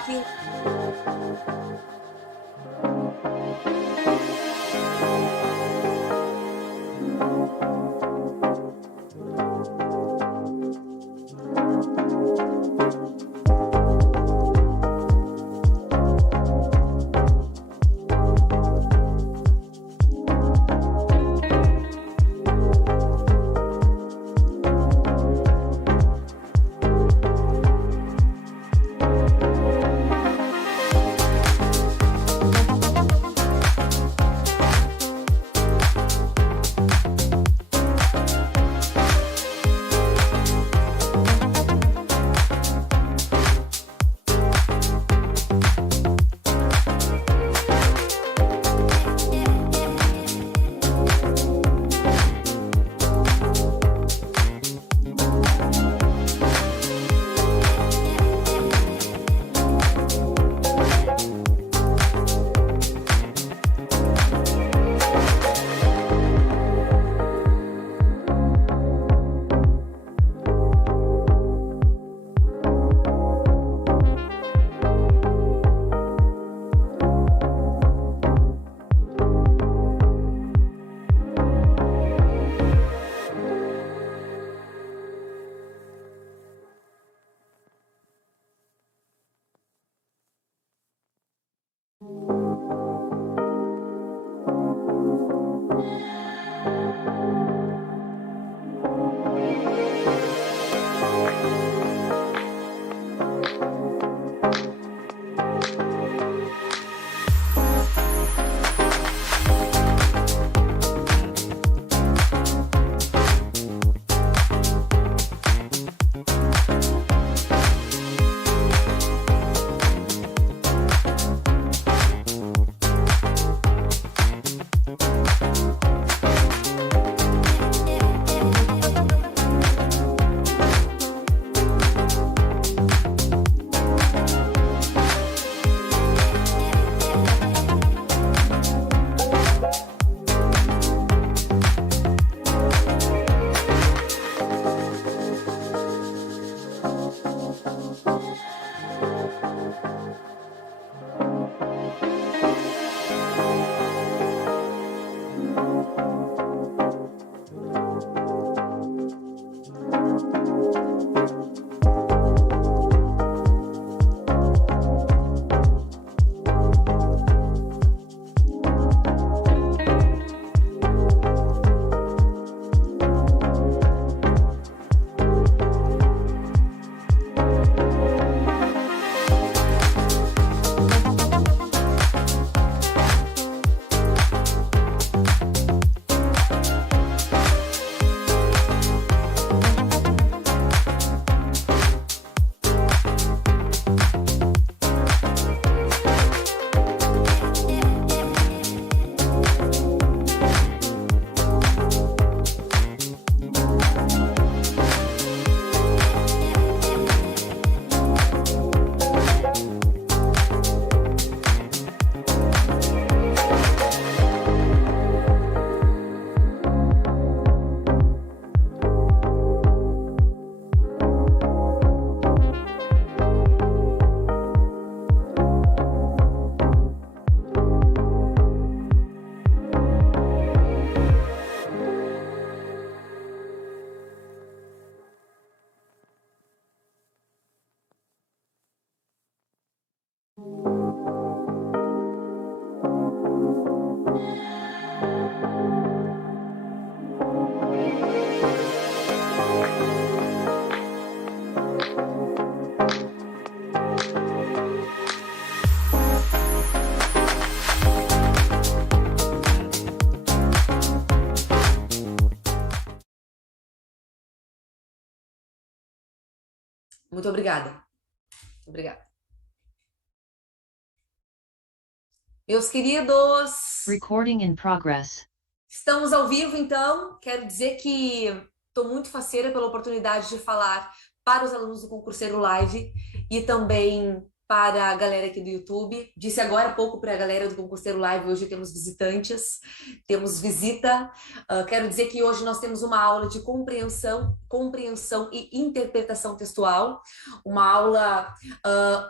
aqui. Muito obrigada. Obrigada. Meus queridos, Recording in progress. estamos ao vivo, então. Quero dizer que estou muito faceira pela oportunidade de falar para os alunos do Concurseiro Live e também para a galera aqui do YouTube. Disse agora há pouco para a galera do Concurseiro Live, hoje temos visitantes, temos visita. Quero dizer que hoje nós temos uma aula de compreensão e interpretação textual, uma aula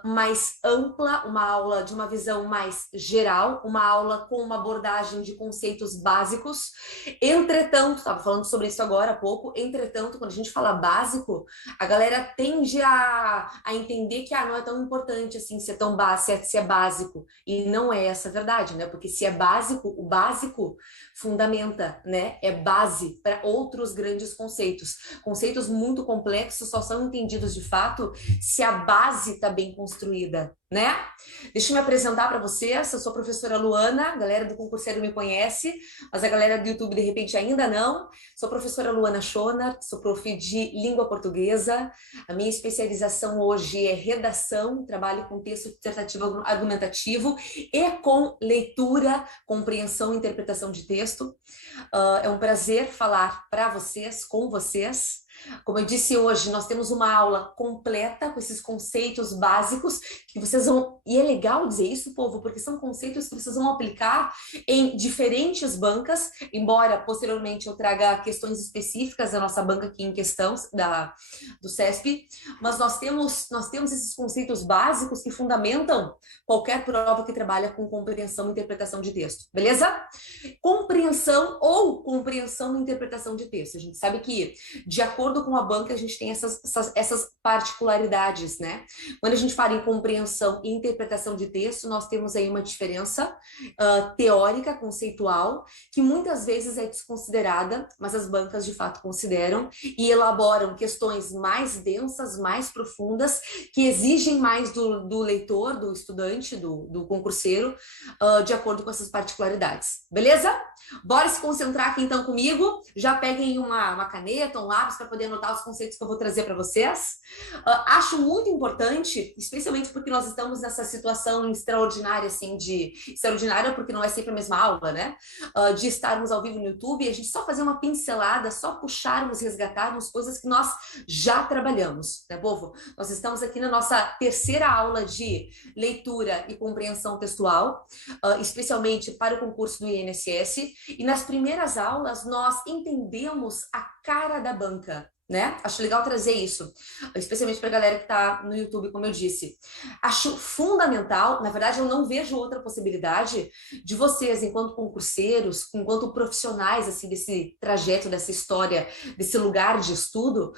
mais ampla, uma aula de uma visão mais geral, uma aula com uma abordagem de conceitos básicos. Entretanto, estava falando sobre isso agora há pouco, entretanto, quando a gente fala básico, a galera tende a entender que não é tão importante assim se é básico, e não é essa a verdade, né? Porque se é básico, o básico fundamenta, né? É base para outros grandes conceitos. Conceitos muito complexos só são entendidos de fato se a base está bem construída, né? Deixa eu me apresentar para vocês. Eu sou a professora Luana, a galera do Concurseiro me conhece, mas a galera do YouTube de repente ainda não. Sou a professora Luana Schoner, sou prof de língua portuguesa. A minha especialização hoje é redação, trabalho com texto dissertativo argumentativo e com leitura, compreensão e interpretação de texto. É um prazer falar para vocês, com vocês. Como eu disse hoje, nós temos uma aula completa com esses conceitos básicos que vocês vão... E é legal dizer isso, povo, porque são conceitos que vocês vão aplicar em diferentes bancas, embora posteriormente eu traga questões específicas da nossa banca aqui em questão, do CESP, mas nós temos esses conceitos básicos que fundamentam qualquer prova que trabalha com compreensão e interpretação de texto, beleza? Compreensão ou compreensão e interpretação de texto. A gente sabe que, de acordo com a banca, a gente tem essas particularidades, né? Quando a gente fala em compreensão e interpretação de texto, nós temos aí uma diferença teórica, conceitual, que muitas vezes é desconsiderada, mas as bancas de fato consideram e elaboram questões mais densas, mais profundas, que exigem mais do leitor, do estudante, do concurseiro, de acordo com essas particularidades. Beleza? Bora se concentrar aqui então comigo. Já peguem uma caneta, um lápis para poder anotar os conceitos que eu vou trazer para vocês. Acho muito importante, especialmente porque nós estamos nessa situação extraordinária, assim, extraordinária porque não é sempre a mesma aula, né? De estarmos ao vivo no YouTube e a gente só fazer uma pincelada, só puxarmos, resgatarmos coisas que nós já trabalhamos, né, povo? Nós estamos aqui na nossa terceira aula de leitura e compreensão textual, especialmente para o concurso do INSS, e nas primeiras aulas nós entendemos a cara da banca, né? Acho legal trazer isso, especialmente para a galera que está no YouTube, como eu disse. Acho fundamental, na verdade eu não vejo outra possibilidade de vocês, enquanto concurseiros, enquanto profissionais assim, desse trajeto, dessa história, desse lugar de estudo,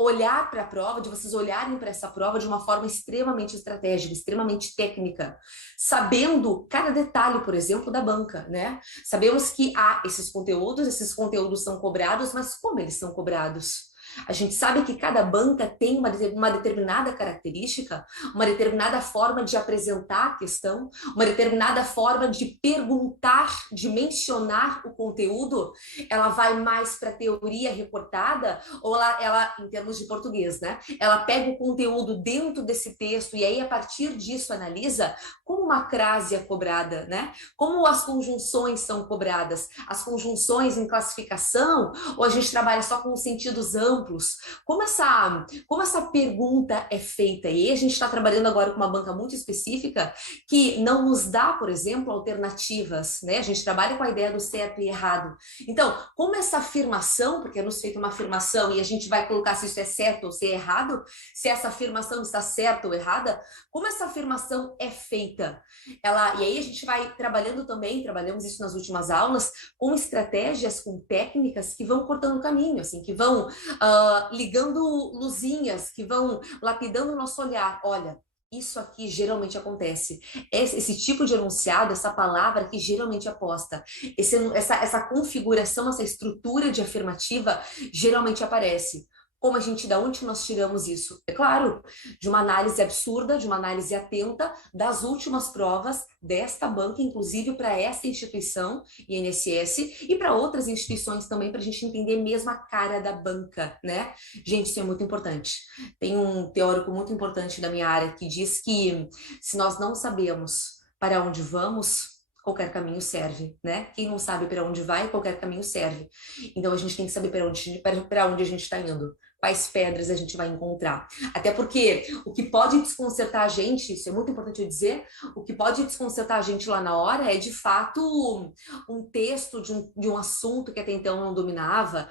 olhar para a prova, de vocês olharem para essa prova de uma forma extremamente estratégica, extremamente técnica, sabendo cada detalhe, por exemplo, da banca, né? Sabemos que há esses conteúdos são cobrados, mas como eles são cobrados? A gente sabe que cada banca tem uma determinada característica, uma determinada forma de apresentar a questão, uma determinada forma de perguntar, de mencionar o conteúdo. Ela vai mais para a teoria reportada ou ela, em termos de português, né? Ela pega o conteúdo dentro desse texto e aí, a partir disso, analisa como uma crase é cobrada, né? Como as conjunções são cobradas, as conjunções em classificação, ou a gente trabalha só com sentidos amplos. Como essa pergunta é feita? E a gente está trabalhando agora com uma banca muito específica que não nos dá, por exemplo, alternativas, né? A gente trabalha com a ideia do certo e errado. Então, como essa afirmação, porque é nos feita uma afirmação e a gente vai colocar se isso é certo ou se é errado, se essa afirmação está certa ou errada, como essa afirmação é feita? E aí a gente vai trabalhando também, trabalhamos isso nas últimas aulas, com estratégias, com técnicas que vão cortando o caminho, assim, que vão ligando luzinhas, que vão lapidando o nosso olhar. Olha, isso aqui geralmente acontece. Esse tipo de enunciado, essa palavra que geralmente é posta, essa configuração, essa estrutura de afirmativa geralmente aparece. Da onde nós tiramos isso? É claro, de uma análise absurda, de uma análise atenta das últimas provas desta banca, inclusive para essa instituição, INSS, e para outras instituições também, para a gente entender mesmo a cara da banca, né? Gente, isso é muito importante. Tem um teórico muito importante da minha área que diz que se nós não sabemos para onde vamos, qualquer caminho serve, né? Quem não sabe para onde vai, qualquer caminho serve. Então a gente tem que saber para onde a gente está indo. quais pedras a gente vai encontrar. Até porque o que pode desconcertar a gente, isso é muito importante eu dizer, o que pode desconcertar a gente lá na hora é, de fato, um texto de um assunto que até então não dominava,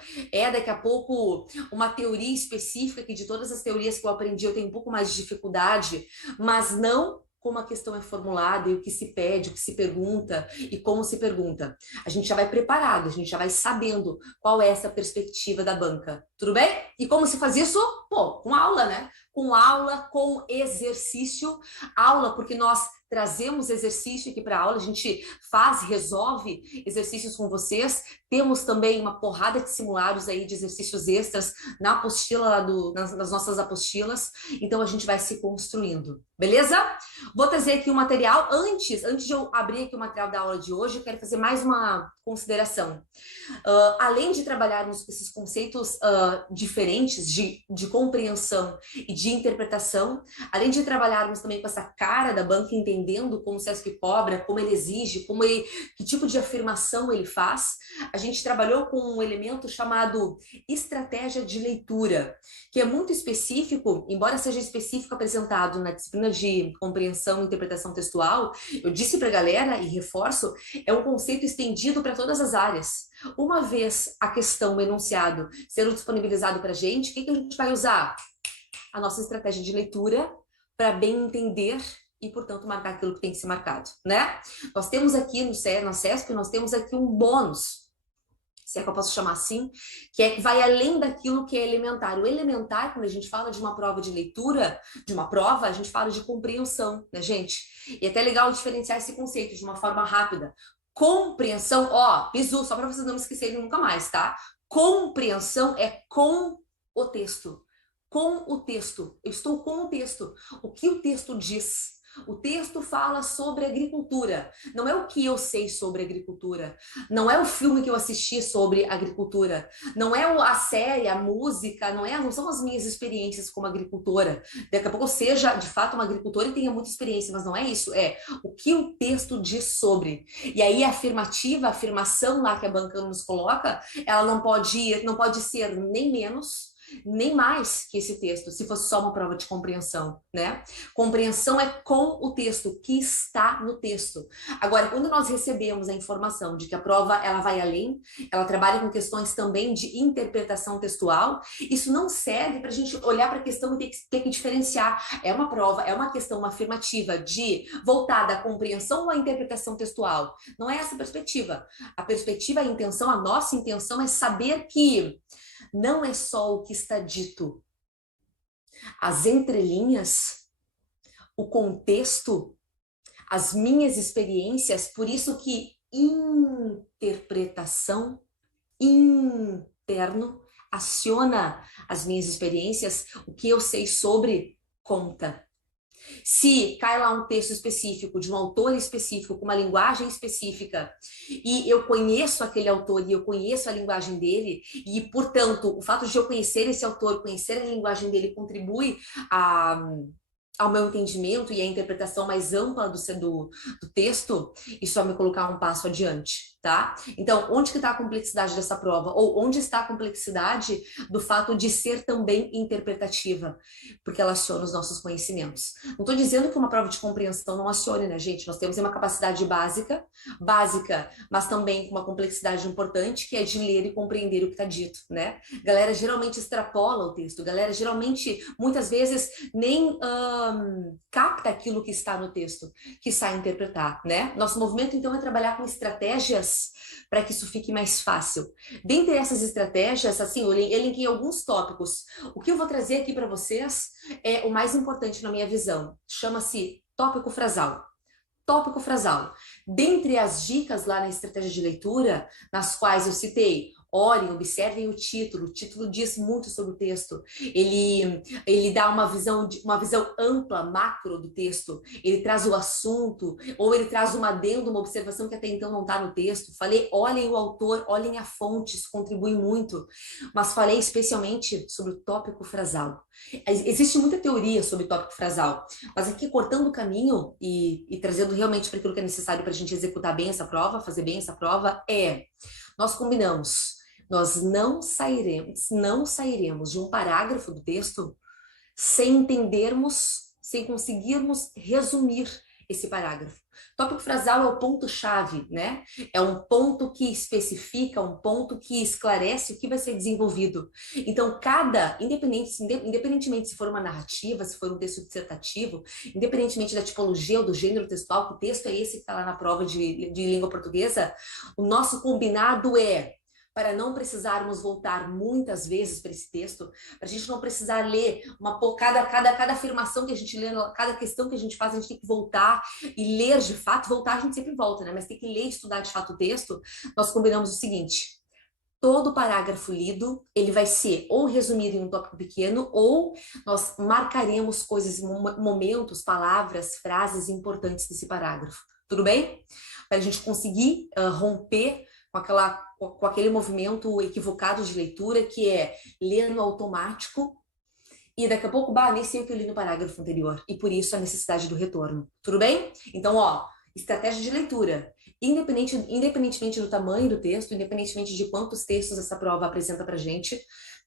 daqui a pouco uma teoria específica, que de todas as teorias que eu aprendi eu tenho um pouco mais de dificuldade, mas não como a questão é formulada e o que se pede, o que se pergunta e como se pergunta. A gente já vai preparado, a gente já vai sabendo qual é essa perspectiva da banca. Tudo bem? E como se faz isso? Pô, com aula, né? Com aula, com exercício. Aula, porque nós trazemos exercício aqui para a aula, a gente faz, resolve exercícios com vocês. Temos também uma porrada de simulados aí de exercícios extras na apostila lá nas nossas apostilas. Então a gente vai se construindo, beleza? Vou trazer aqui o material. Antes de eu abrir aqui o material da aula de hoje, eu quero fazer mais uma consideração. Além de trabalharmos com esses conceitos diferentes de compreensão e de interpretação, além de trabalharmos também com essa cara da banca, entendendo como o Sesc cobra, como ele exige, que tipo de afirmação ele faz, a gente trabalhou com um elemento chamado estratégia de leitura, que é muito específico, embora seja específico apresentado na disciplina de compreensão e interpretação textual, eu disse para a galera, e reforço, é um conceito estendido para todas as áreas. Uma vez a questão, o enunciado, sendo disponibilizado para a gente, o que a gente vai usar? A nossa estratégia de leitura para bem entender e, portanto, marcar aquilo que tem que ser marcado, né? Nós temos aqui na CESP, nós temos aqui um bônus, se é que eu posso chamar assim, que vai além daquilo que é elementar. O elementar, quando a gente fala de uma prova de leitura, de uma prova, a gente fala de compreensão, né, gente? E é até legal diferenciar esse conceito de uma forma rápida. Compreensão, bizu, só para vocês não me esquecerem nunca mais, tá? Compreensão é com o texto. Com o texto. Eu estou com o texto. O que o texto diz? O texto fala sobre agricultura. Não é o que eu sei sobre agricultura. Não é o filme que eu assisti sobre agricultura. Não é a série, a música. Não são as minhas experiências como agricultora. Daqui a pouco eu seja, de fato, uma agricultora e tenha muita experiência, mas não é isso. É o que o texto diz sobre. E aí a afirmação lá que a banca nos coloca, ela não pode ser nem menos, nem mais que esse texto, se fosse só uma prova de compreensão, né? Compreensão é com o texto, que está no texto. Agora, quando nós recebemos a informação de que a prova, ela vai além, ela trabalha com questões também de interpretação textual, isso não serve para a gente olhar para a questão e ter que diferenciar. É uma prova, é uma questão, uma afirmativa voltada à compreensão ou à interpretação textual. Não é essa a perspectiva. A perspectiva, a intenção, a nossa intenção é saber que não é só o que está dito. As entrelinhas, o contexto, as minhas experiências, por isso que interpretação interno aciona as minhas experiências, o que eu sei sobre conta. Se cai lá um texto específico, de um autor específico, com uma linguagem específica, e eu conheço aquele autor e eu conheço a linguagem dele, e, portanto, o fato de eu conhecer esse autor, conhecer a linguagem dele, contribui ao meu entendimento e à interpretação mais ampla do texto, isso vai me colocar um passo adiante, tá? Então, onde que está a complexidade dessa prova? Ou onde está a complexidade do fato de ser também interpretativa? Porque ela aciona os nossos conhecimentos. Não estou dizendo que uma prova de compreensão não acione, né, gente? Nós temos uma capacidade básica, mas também com uma complexidade importante, que é de ler e compreender o que está dito, né? Galera geralmente extrapola o texto, galera geralmente, muitas vezes, nem capta aquilo que está no texto, que sai interpretar, né? Nosso movimento, então, é trabalhar com estratégias para que isso fique mais fácil. Dentre essas estratégias, assim, eu elenquei alguns tópicos. O que eu vou trazer aqui para vocês é o mais importante na minha visão. Chama-se tópico frasal. Tópico frasal. Dentre as dicas lá na estratégia de leitura, nas quais eu citei, olhem, observem o título diz muito sobre o texto, ele dá uma visão ampla, macro do texto, ele traz o assunto, ou ele traz uma adendo, uma observação que até então não está no texto. Falei, olhem o autor, olhem a fonte, isso contribui muito, mas falei especialmente sobre o tópico frasal. Existe muita teoria sobre tópico frasal, mas aqui cortando o caminho e trazendo realmente para aquilo que é necessário para a gente executar bem essa prova, fazer bem essa prova, nós combinamos Nós não sairemos de um parágrafo do texto sem entendermos, sem conseguirmos resumir esse parágrafo. Tópico frasal é o ponto-chave, né? É um ponto que especifica, um ponto que esclarece o que vai ser desenvolvido. Então, independentemente se for uma narrativa, se for um texto dissertativo, independentemente da tipologia ou do gênero textual, que o texto é esse que está lá na prova de língua portuguesa, o nosso combinado é para não precisarmos voltar muitas vezes para esse texto, para a gente não precisar ler cada afirmação que a gente lê, cada questão que a gente faz, a gente tem que voltar e ler de fato. Voltar a gente sempre volta, né? Mas tem que ler e estudar de fato o texto. Nós combinamos o seguinte: todo parágrafo lido, ele vai ser ou resumido em um tópico pequeno, ou nós marcaremos coisas, momentos, palavras, frases importantes desse parágrafo. Tudo bem? Para a gente conseguir romper com aquele movimento equivocado de leitura, que é ler no automático e daqui a pouco, nem sei o que eu li no parágrafo anterior, e por isso a necessidade do retorno. Tudo bem? Então, estratégia de leitura. Independentemente do tamanho do texto, independentemente de quantos textos essa prova apresenta pra gente,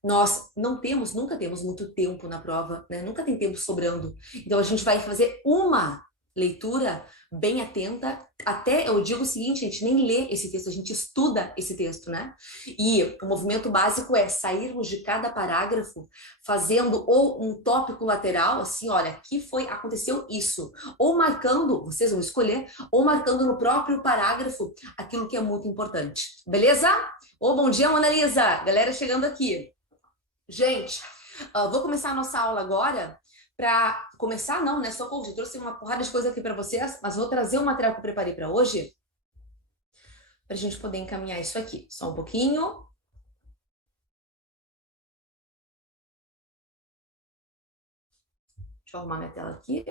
nós nunca temos muito tempo na prova, né? Nunca tem tempo sobrando. Então, a gente vai fazer uma leitura bem atenta, até eu digo o seguinte: a gente nem lê esse texto, a gente estuda esse texto, né? E o movimento básico é sairmos de cada parágrafo fazendo ou um tópico lateral, assim, olha, aconteceu isso, ou marcando, vocês vão escolher, ou marcando no próprio parágrafo aquilo que é muito importante, beleza? Bom dia, Mona Lisa, galera chegando aqui. Gente, vou começar a nossa aula agora. Para começar, não, né? Socorro, eu trouxe uma porrada de coisa aqui para vocês, mas vou trazer o material que eu preparei para hoje, para a gente poder encaminhar isso aqui. Só um pouquinho. Deixa eu arrumar minha tela aqui.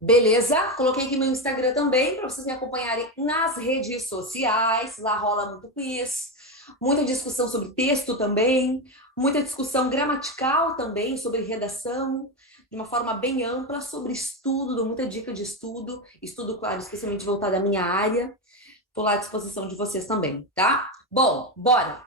Beleza? Coloquei aqui meu Instagram também, para vocês me acompanharem nas redes sociais. Lá rola muito quiz, muita discussão sobre texto também, muita discussão gramatical também, sobre redação, de uma forma bem ampla, sobre estudo, dou muita dica de estudo, claro, especialmente voltado à minha área. Estou lá à disposição de vocês também, tá? Bom, bora!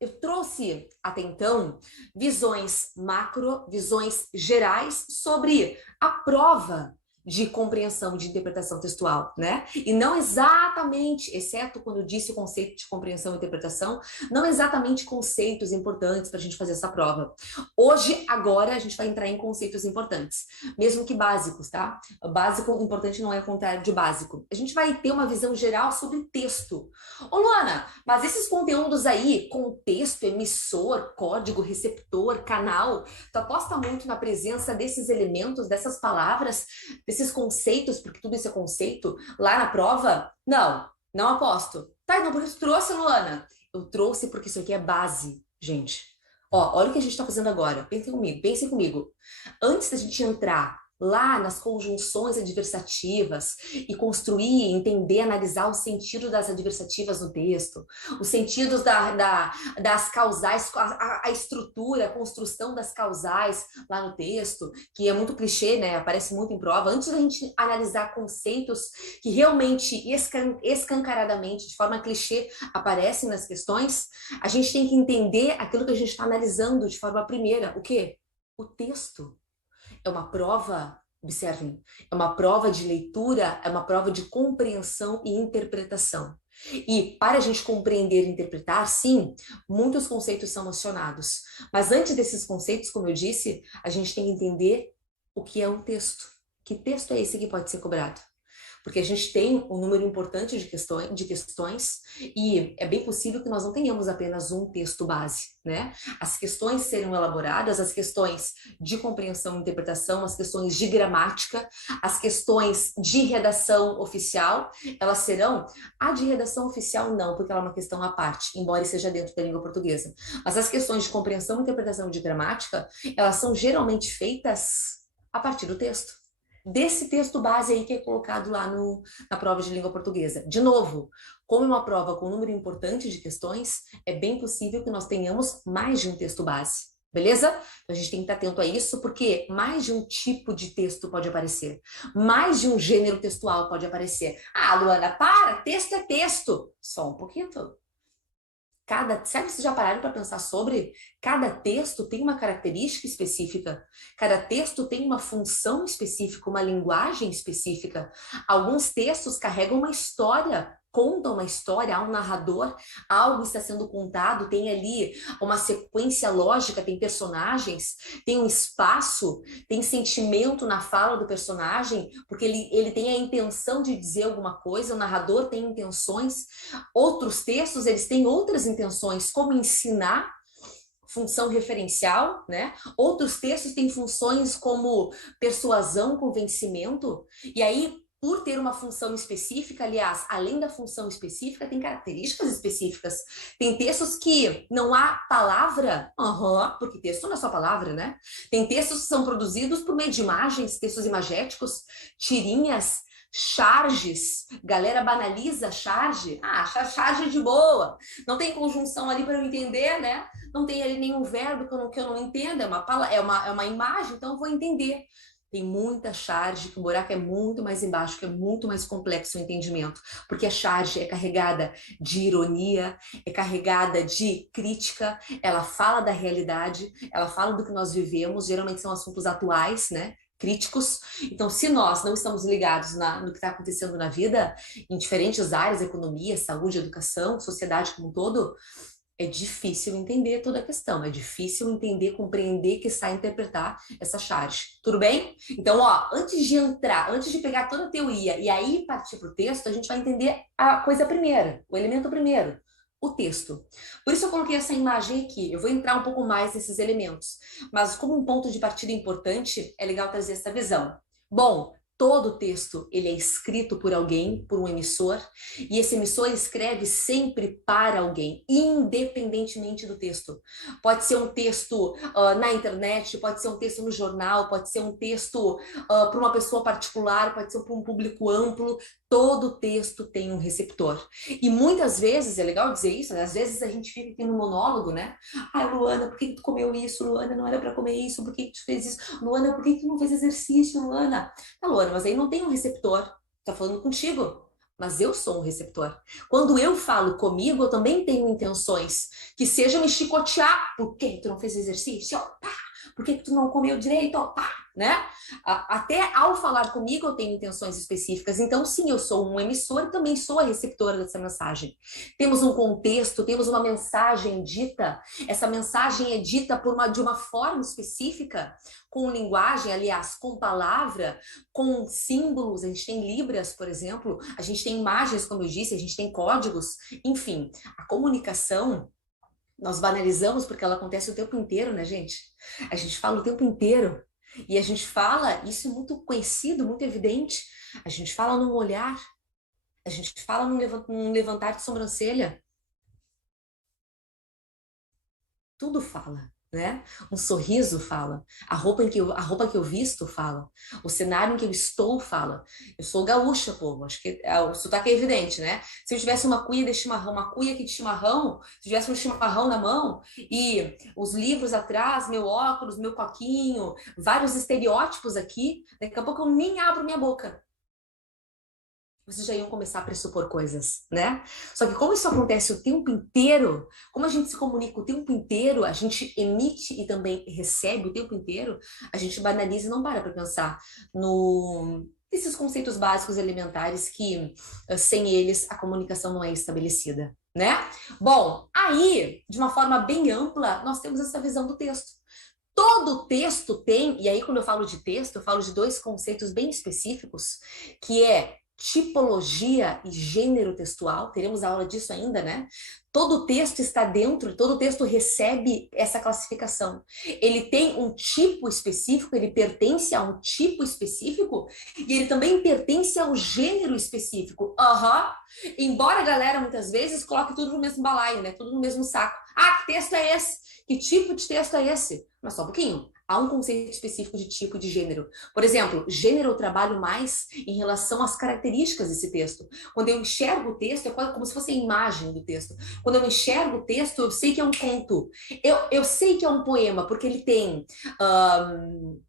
Eu trouxe até então visões macro, visões gerais sobre a prova de compreensão, de interpretação textual, né? E não exatamente, exceto quando eu disse o conceito de compreensão e interpretação, não exatamente conceitos importantes para a gente fazer essa prova. Hoje, agora, a gente vai entrar em conceitos importantes, mesmo que básicos, tá? O básico, importante não é o contrário de básico. A gente vai ter uma visão geral sobre texto. Ô, Luana, mas esses conteúdos aí, contexto, emissor, código, receptor, canal, tu aposta muito na presença desses elementos, dessas palavras, desses conceitos, porque tudo isso é conceito, lá na prova? Não aposto. Tá, então por isso trouxe, Luana? Eu trouxe porque isso aqui é base, gente. Olha o que a gente tá fazendo agora. Pensem comigo. Antes da gente entrar lá nas conjunções adversativas e construir, entender, analisar o sentido das adversativas no texto, os sentidos das causais, a estrutura, a construção das causais lá no texto, que é muito clichê, né? Aparece muito em prova. Antes da gente analisar conceitos que realmente escancaradamente, de forma clichê, aparecem nas questões, a gente tem que entender aquilo que a gente está analisando de forma primeira. O quê? O texto. É uma prova, observem, é uma prova de leitura, é uma prova de compreensão e interpretação. E para a gente compreender e interpretar, sim, muitos conceitos são mencionados. Mas antes desses conceitos, como eu disse, a gente tem que entender o que é um texto. Que texto é esse que pode ser cobrado? Porque a gente tem um número importante de questões e é bem possível que nós não tenhamos apenas um texto base, né? As questões serão elaboradas, as questões de compreensão e interpretação, as questões de gramática, as questões de redação oficial, elas serão... A de redação oficial não, porque ela é uma questão à parte, embora seja dentro da língua portuguesa. Mas as questões de compreensão, interpretação e de gramática, elas são geralmente feitas a partir do texto. Desse texto base aí que é colocado lá na prova de língua portuguesa. De novo, como é uma prova com um número importante de questões, é bem possível que nós tenhamos mais de um texto base. Beleza? Então a gente tem que estar atento a isso, porque mais de um tipo de texto pode aparecer, mais de um gênero textual pode aparecer. Ah, Luana, para, texto é texto. Só um pouquinho. Sabe, vocês já pararam para pensar sobre? Cada texto tem uma característica específica, cada texto tem uma função específica, uma linguagem específica. Alguns textos carregam uma história, contam uma história, há um narrador, algo está sendo contado, tem ali uma sequência lógica, tem personagens, tem um espaço, tem sentimento na fala do personagem, porque ele tem a intenção de dizer alguma coisa, o narrador tem intenções. Outros textos, eles têm outras intenções, como ensinar, função referencial, né? Outros textos têm funções como persuasão, convencimento, e aí, por ter uma função específica, aliás, além da função específica, tem características específicas. Tem textos que não há palavra, porque texto não é só palavra, né? Tem textos que são produzidos por meio de imagens, textos imagéticos, tirinhas, charges, galera banaliza charge, charge de boa, não tem conjunção ali para eu entender, né? Não tem ali nenhum verbo que eu não entenda, é uma imagem, então eu vou entender. Tem muita charge, que o buraco é muito mais embaixo, que é muito mais complexo o entendimento, porque a charge é carregada de ironia, é carregada de crítica, ela fala da realidade, ela fala do que nós vivemos, geralmente são assuntos atuais, né? Críticos. Então, se nós não estamos ligados no que está acontecendo na vida, em diferentes áreas, economia, saúde, educação, sociedade como um todo, é difícil entender toda a questão, é difícil entender, compreender, que sai interpretar essa charge. Tudo bem? Então, ó, antes de pegar toda a teoria e aí partir para o texto, a gente vai entender a coisa primeira, o elemento primeiro, o texto. Por isso eu coloquei essa imagem aqui. Eu vou entrar um pouco mais nesses elementos, mas como um ponto de partida importante, é legal trazer essa visão. Bom, todo texto ele é escrito por alguém, por um emissor, e esse emissor escreve sempre para alguém, independentemente do texto. Pode ser um texto na internet, pode ser um texto no jornal, pode ser um texto para uma pessoa particular, pode ser para um público amplo. Todo texto tem um receptor. E muitas vezes, é legal dizer isso, né? Às vezes a gente fica aqui no monólogo, né? Ai, Luana, por que tu comeu isso? Luana, não era para comer isso, por que tu fez isso? Luana, por que tu não fez exercício, Luana? Tá, Luana, mas aí não tem um receptor. Tá falando contigo. Mas eu sou um receptor. Quando eu falo comigo, eu também tenho intenções que sejam me chicotear. Por que tu não fez exercício? Pá. Por que tu não comeu direito? Pá. Né? Até ao falar comigo eu tenho intenções específicas, então sim, eu sou um emissor e também sou a receptora dessa mensagem. Temos um contexto, temos uma mensagem dita, essa mensagem é dita de uma forma específica, com linguagem, aliás, com palavra, com símbolos, a gente tem libras, por exemplo, a gente tem imagens, como eu disse, a gente tem códigos, enfim, a comunicação, nós banalizamos porque ela acontece o tempo inteiro, né, gente? A gente fala o tempo inteiro. E a gente fala, isso é muito conhecido, muito evidente, a gente fala num olhar, a gente fala num levantar de sobrancelha. Tudo fala, né? Um sorriso fala, a roupa que eu visto fala, o cenário em que eu estou fala. Eu sou gaúcha, povo, acho que o sotaque é evidente, né? Se eu tivesse uma cuia de chimarrão, uma cuia aqui de chimarrão, se tivesse um chimarrão na mão e os livros atrás, meu óculos, meu coquinho, vários estereótipos aqui, daqui a pouco eu nem abro minha boca. Vocês já iam começar a pressupor coisas, né? Só que como isso acontece o tempo inteiro, como a gente se comunica o tempo inteiro, a gente emite e também recebe o tempo inteiro, a gente banaliza e não para pensar nesses conceitos básicos elementares que sem eles a comunicação não é estabelecida, né? Bom, aí, de uma forma bem ampla, nós temos essa visão do texto. Todo texto tem, e aí quando eu falo de texto, eu falo de dois conceitos bem específicos, que é tipologia e gênero textual, teremos aula disso ainda, né? Todo texto está dentro, todo texto recebe essa classificação. Ele tem um tipo específico, ele pertence a um tipo específico e ele também pertence ao gênero específico. Embora a galera muitas vezes coloque tudo no mesmo balaio, né? Tudo no mesmo saco. Ah, que texto é esse? Que tipo de texto é esse? Mas só um pouquinho. Há um conceito específico de tipo de gênero. Por exemplo, gênero eu trabalho mais em relação às características desse texto. Quando eu enxergo o texto, é como se fosse a imagem do texto. Quando eu enxergo o texto, eu sei que é um conto. Eu sei que é um poema, porque ele tem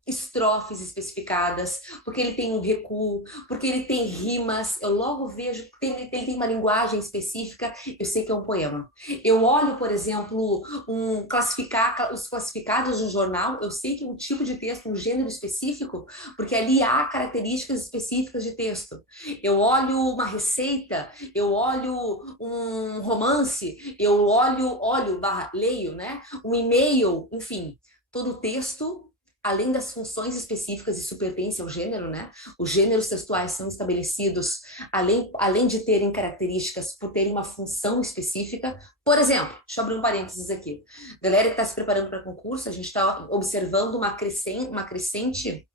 estrofes especificadas, porque ele tem um recuo, porque ele tem rimas. Eu logo vejo que ele tem uma linguagem específica, eu sei que é um poema. Eu olho, por exemplo, os classificados do jornal, eu sei que um tipo de texto, um gênero específico, porque ali há características específicas de texto. Eu olho uma receita, eu olho um romance, eu leio, né? Um e-mail, enfim, todo texto. Além das funções específicas, isso pertence ao gênero, né? Os gêneros textuais são estabelecidos, além de terem características, por terem uma função específica. Por exemplo, deixa eu abrir um parênteses aqui. Galera que está se preparando para concurso, a gente está observando uma crescente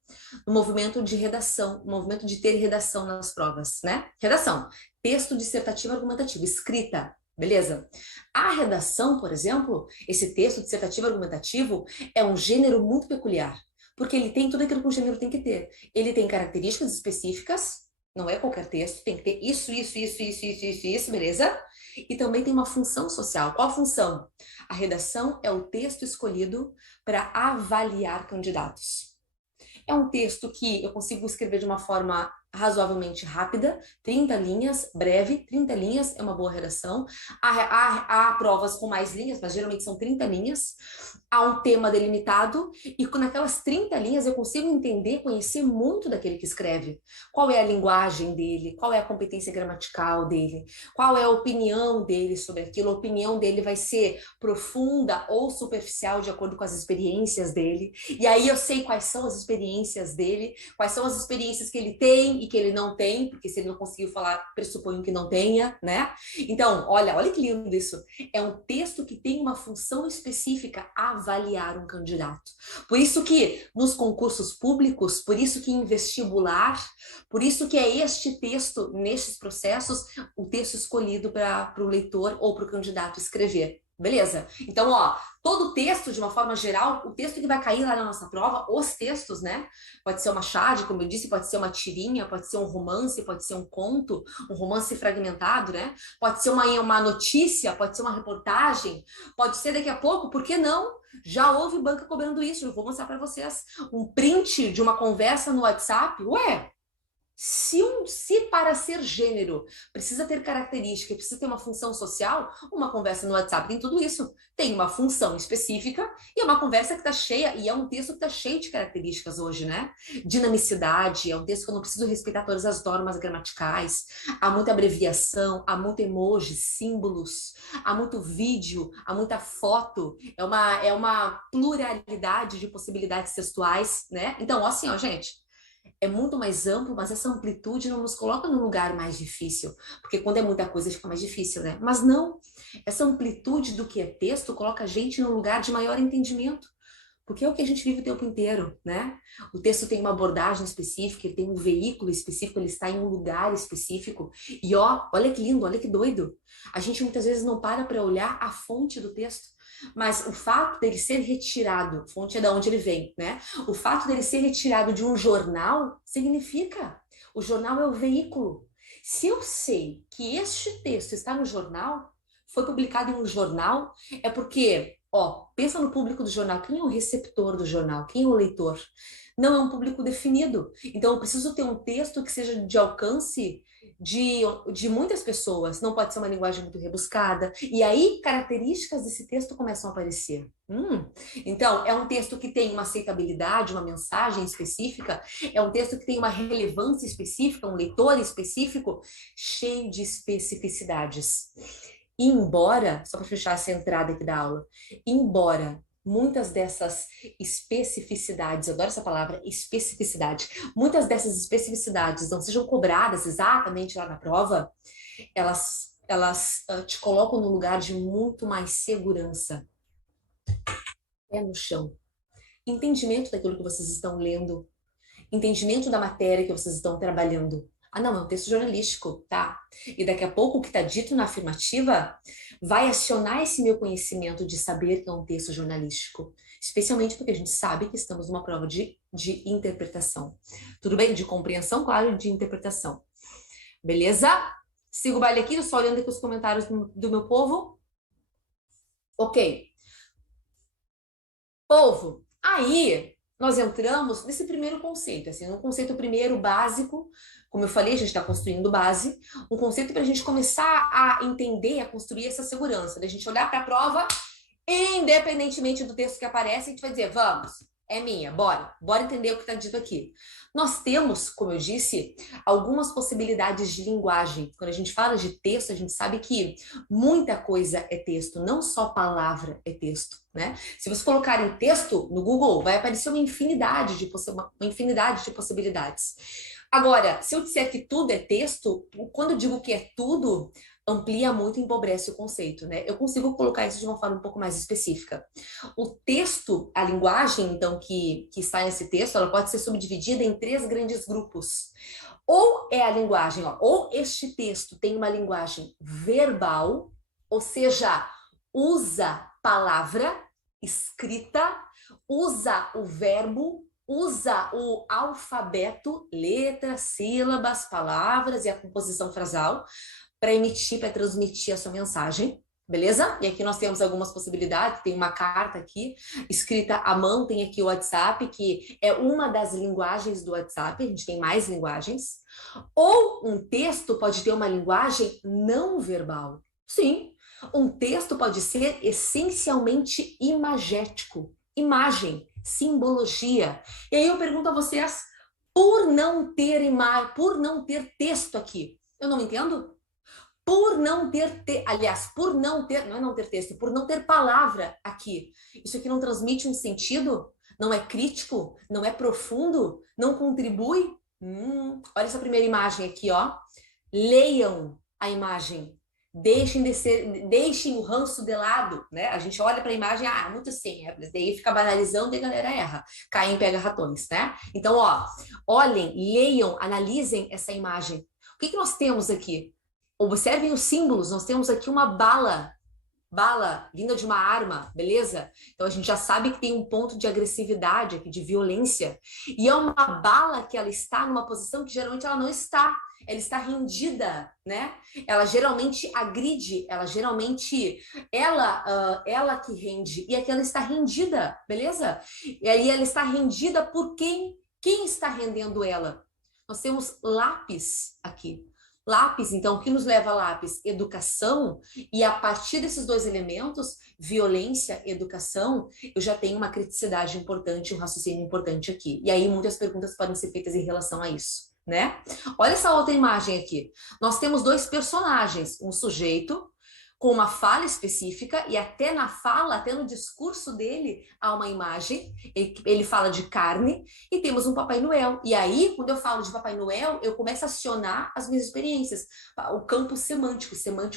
no movimento de redação, no movimento de ter redação nas provas, né? Redação, texto dissertativo argumentativo, escrita, beleza? A redação, por exemplo, esse texto dissertativo argumentativo é um gênero muito peculiar, porque ele tem tudo aquilo que um gênero tem que ter. Ele tem características específicas, não é qualquer texto, tem que ter isso, beleza? E também tem uma função social. Qual a função? A redação é o texto escolhido para avaliar candidatos. É um texto que eu consigo escrever de uma forma razoavelmente rápida, 30 linhas, breve, 30 linhas é uma boa redação. Há provas com mais linhas, mas geralmente são 30 linhas. Há um tema delimitado e naquelas 30 linhas eu consigo entender, conhecer muito daquele que escreve. Qual é a linguagem dele, qual é a competência gramatical dele, qual é a opinião dele sobre aquilo. A opinião dele vai ser profunda ou superficial de acordo com as experiências dele. E aí eu sei quais são as experiências dele, quais são as experiências que ele tem e que ele não tem, porque se ele não conseguiu falar, pressuponho que não tenha, né? Então, olha que lindo isso. É um texto que tem uma função específica, avaliar um candidato. Por isso que nos concursos públicos, por isso que em vestibular, por isso que é este texto, nestes processos, o texto escolhido para o leitor ou para o candidato escrever. Beleza? Então, ó, todo texto, de uma forma geral, o texto que vai cair lá na nossa prova, os textos, né? Pode ser uma charge, como eu disse, pode ser uma tirinha, pode ser um romance, pode ser um conto, um romance fragmentado, né? Pode ser uma notícia, pode ser uma reportagem, pode ser daqui a pouco, por que não? Já houve banca cobrando isso, eu vou mostrar para vocês. Um print de uma conversa no WhatsApp, ué, se para ser gênero precisa ter característica, precisa ter uma função social, uma conversa no WhatsApp tem tudo isso. Tem uma função específica e é uma conversa que está cheia, e é um texto que está cheio de características hoje, né? Dinamicidade, é um texto que eu não preciso respeitar todas as normas gramaticais, há muita abreviação, há muito emoji, símbolos, há muito vídeo, há muita foto, é uma pluralidade de possibilidades textuais, né? Então, assim, ó, gente, é muito mais amplo, mas essa amplitude não nos coloca num lugar mais difícil, porque quando é muita coisa fica mais difícil, né? Mas não, essa amplitude do que é texto coloca a gente num lugar de maior entendimento, porque é o que a gente vive o tempo inteiro, né? O texto tem uma abordagem específica, ele tem um veículo específico, ele está em um lugar específico, e ó, olha que lindo, olha que doido. A gente muitas vezes não para olhar a fonte do texto. Mas o fato dele ser retirado, fonte é da onde ele vem, né? O fato dele ser retirado de um jornal significa, o jornal é o veículo. Se eu sei que este texto está no jornal, foi publicado em um jornal, é porque, ó, pensa no público do jornal, quem é o receptor do jornal, quem é o leitor? Não é um público definido. Então eu preciso ter um texto que seja de alcance de muitas pessoas, não pode ser uma linguagem muito rebuscada, e aí características desse texto começam a aparecer. Então, é um texto que tem uma aceitabilidade, uma mensagem específica, é um texto que tem uma relevância específica, um leitor específico, cheio de especificidades. Embora, só para fechar essa entrada aqui da aula, embora muitas dessas especificidades, eu adoro essa palavra, especificidade, muitas dessas especificidades não sejam cobradas exatamente lá na prova, elas te colocam num lugar de muito mais segurança. Pé no chão. Entendimento daquilo que vocês estão lendo, entendimento da matéria que vocês estão trabalhando. Ah, não, é um texto jornalístico, tá? E daqui a pouco o que está dito na afirmativa vai acionar esse meu conhecimento de saber que é um texto jornalístico, especialmente porque a gente sabe que estamos numa prova de interpretação. Tudo bem? De compreensão, claro, de interpretação. Beleza? Sigo o baile aqui, só olhando aqui os comentários do meu povo. Ok. Povo, aí nós entramos nesse primeiro conceito, assim, um conceito primeiro básico, como eu falei, a gente está construindo base, um conceito para a gente começar a entender, a construir essa segurança, da gente olhar para a prova, independentemente do texto que aparece, a gente vai dizer, vamos, é minha, bora entender o que está dito aqui. Nós temos, como eu disse, algumas possibilidades de linguagem. Quando a gente fala de texto, a gente sabe que muita coisa é texto, não só palavra é texto, né? Se você colocar em texto no Google, vai aparecer uma infinidade de possibilidades. Agora, se eu disser que tudo é texto, quando eu digo que é tudo, amplia muito e empobrece o conceito, né? Eu consigo colocar isso de uma forma um pouco mais específica. O texto, a linguagem, então, que está nesse texto, ela pode ser subdividida em 3 grandes grupos. Ou é a linguagem, ó, ou este texto tem uma linguagem verbal, ou seja, usa palavra escrita, usa o verbo, usa o alfabeto, letras, sílabas, palavras e a composição frasal para emitir, para transmitir a sua mensagem, beleza? E aqui nós temos algumas possibilidades, tem uma carta aqui, escrita à mão, tem aqui o WhatsApp, que é uma das linguagens do WhatsApp, a gente tem mais linguagens. Ou um texto pode ter uma linguagem não verbal. Sim, um texto pode ser essencialmente imagético, imagem, simbologia. E aí eu pergunto a vocês, por não ter por não ter texto aqui, eu não entendo? Por não ter, aliás, por não ter, não é não ter texto, por não ter palavra aqui. Isso aqui não transmite um sentido? Não é crítico? Não é profundo? Não contribui? Olha essa primeira imagem aqui, ó. Leiam a imagem. Deixem o ranço de lado, né? A gente olha para a imagem, muito simples, daí fica banalizando e a galera erra. Caem pega ratões, né? Então, ó, olhem, leiam, analisem essa imagem. O que nós temos aqui? Observem os símbolos, nós temos aqui uma bala vinda de uma arma, beleza? Então a gente já sabe que tem um ponto de agressividade aqui, de violência. E é uma bala que ela está numa posição que geralmente ela não está. Ela está rendida, né? Ela geralmente agride, ela que rende. E aqui ela está rendida, beleza? E aí ela está rendida por quem? Quem está rendendo ela? Nós temos lápis aqui. Lápis, então, o que nos leva a lápis? Educação, e a partir desses 2 elementos, violência, educação, eu já tenho uma criticidade importante, um raciocínio importante aqui. E aí muitas perguntas podem ser feitas em relação a isso, né? Olha essa outra imagem aqui. Nós temos 2 personagens, um sujeito com uma fala específica, e até na fala, até no discurso dele, há uma imagem, ele fala de carne, e temos um Papai Noel. E aí, quando eu falo de Papai Noel, eu começo a acionar as minhas experiências. O campo semântico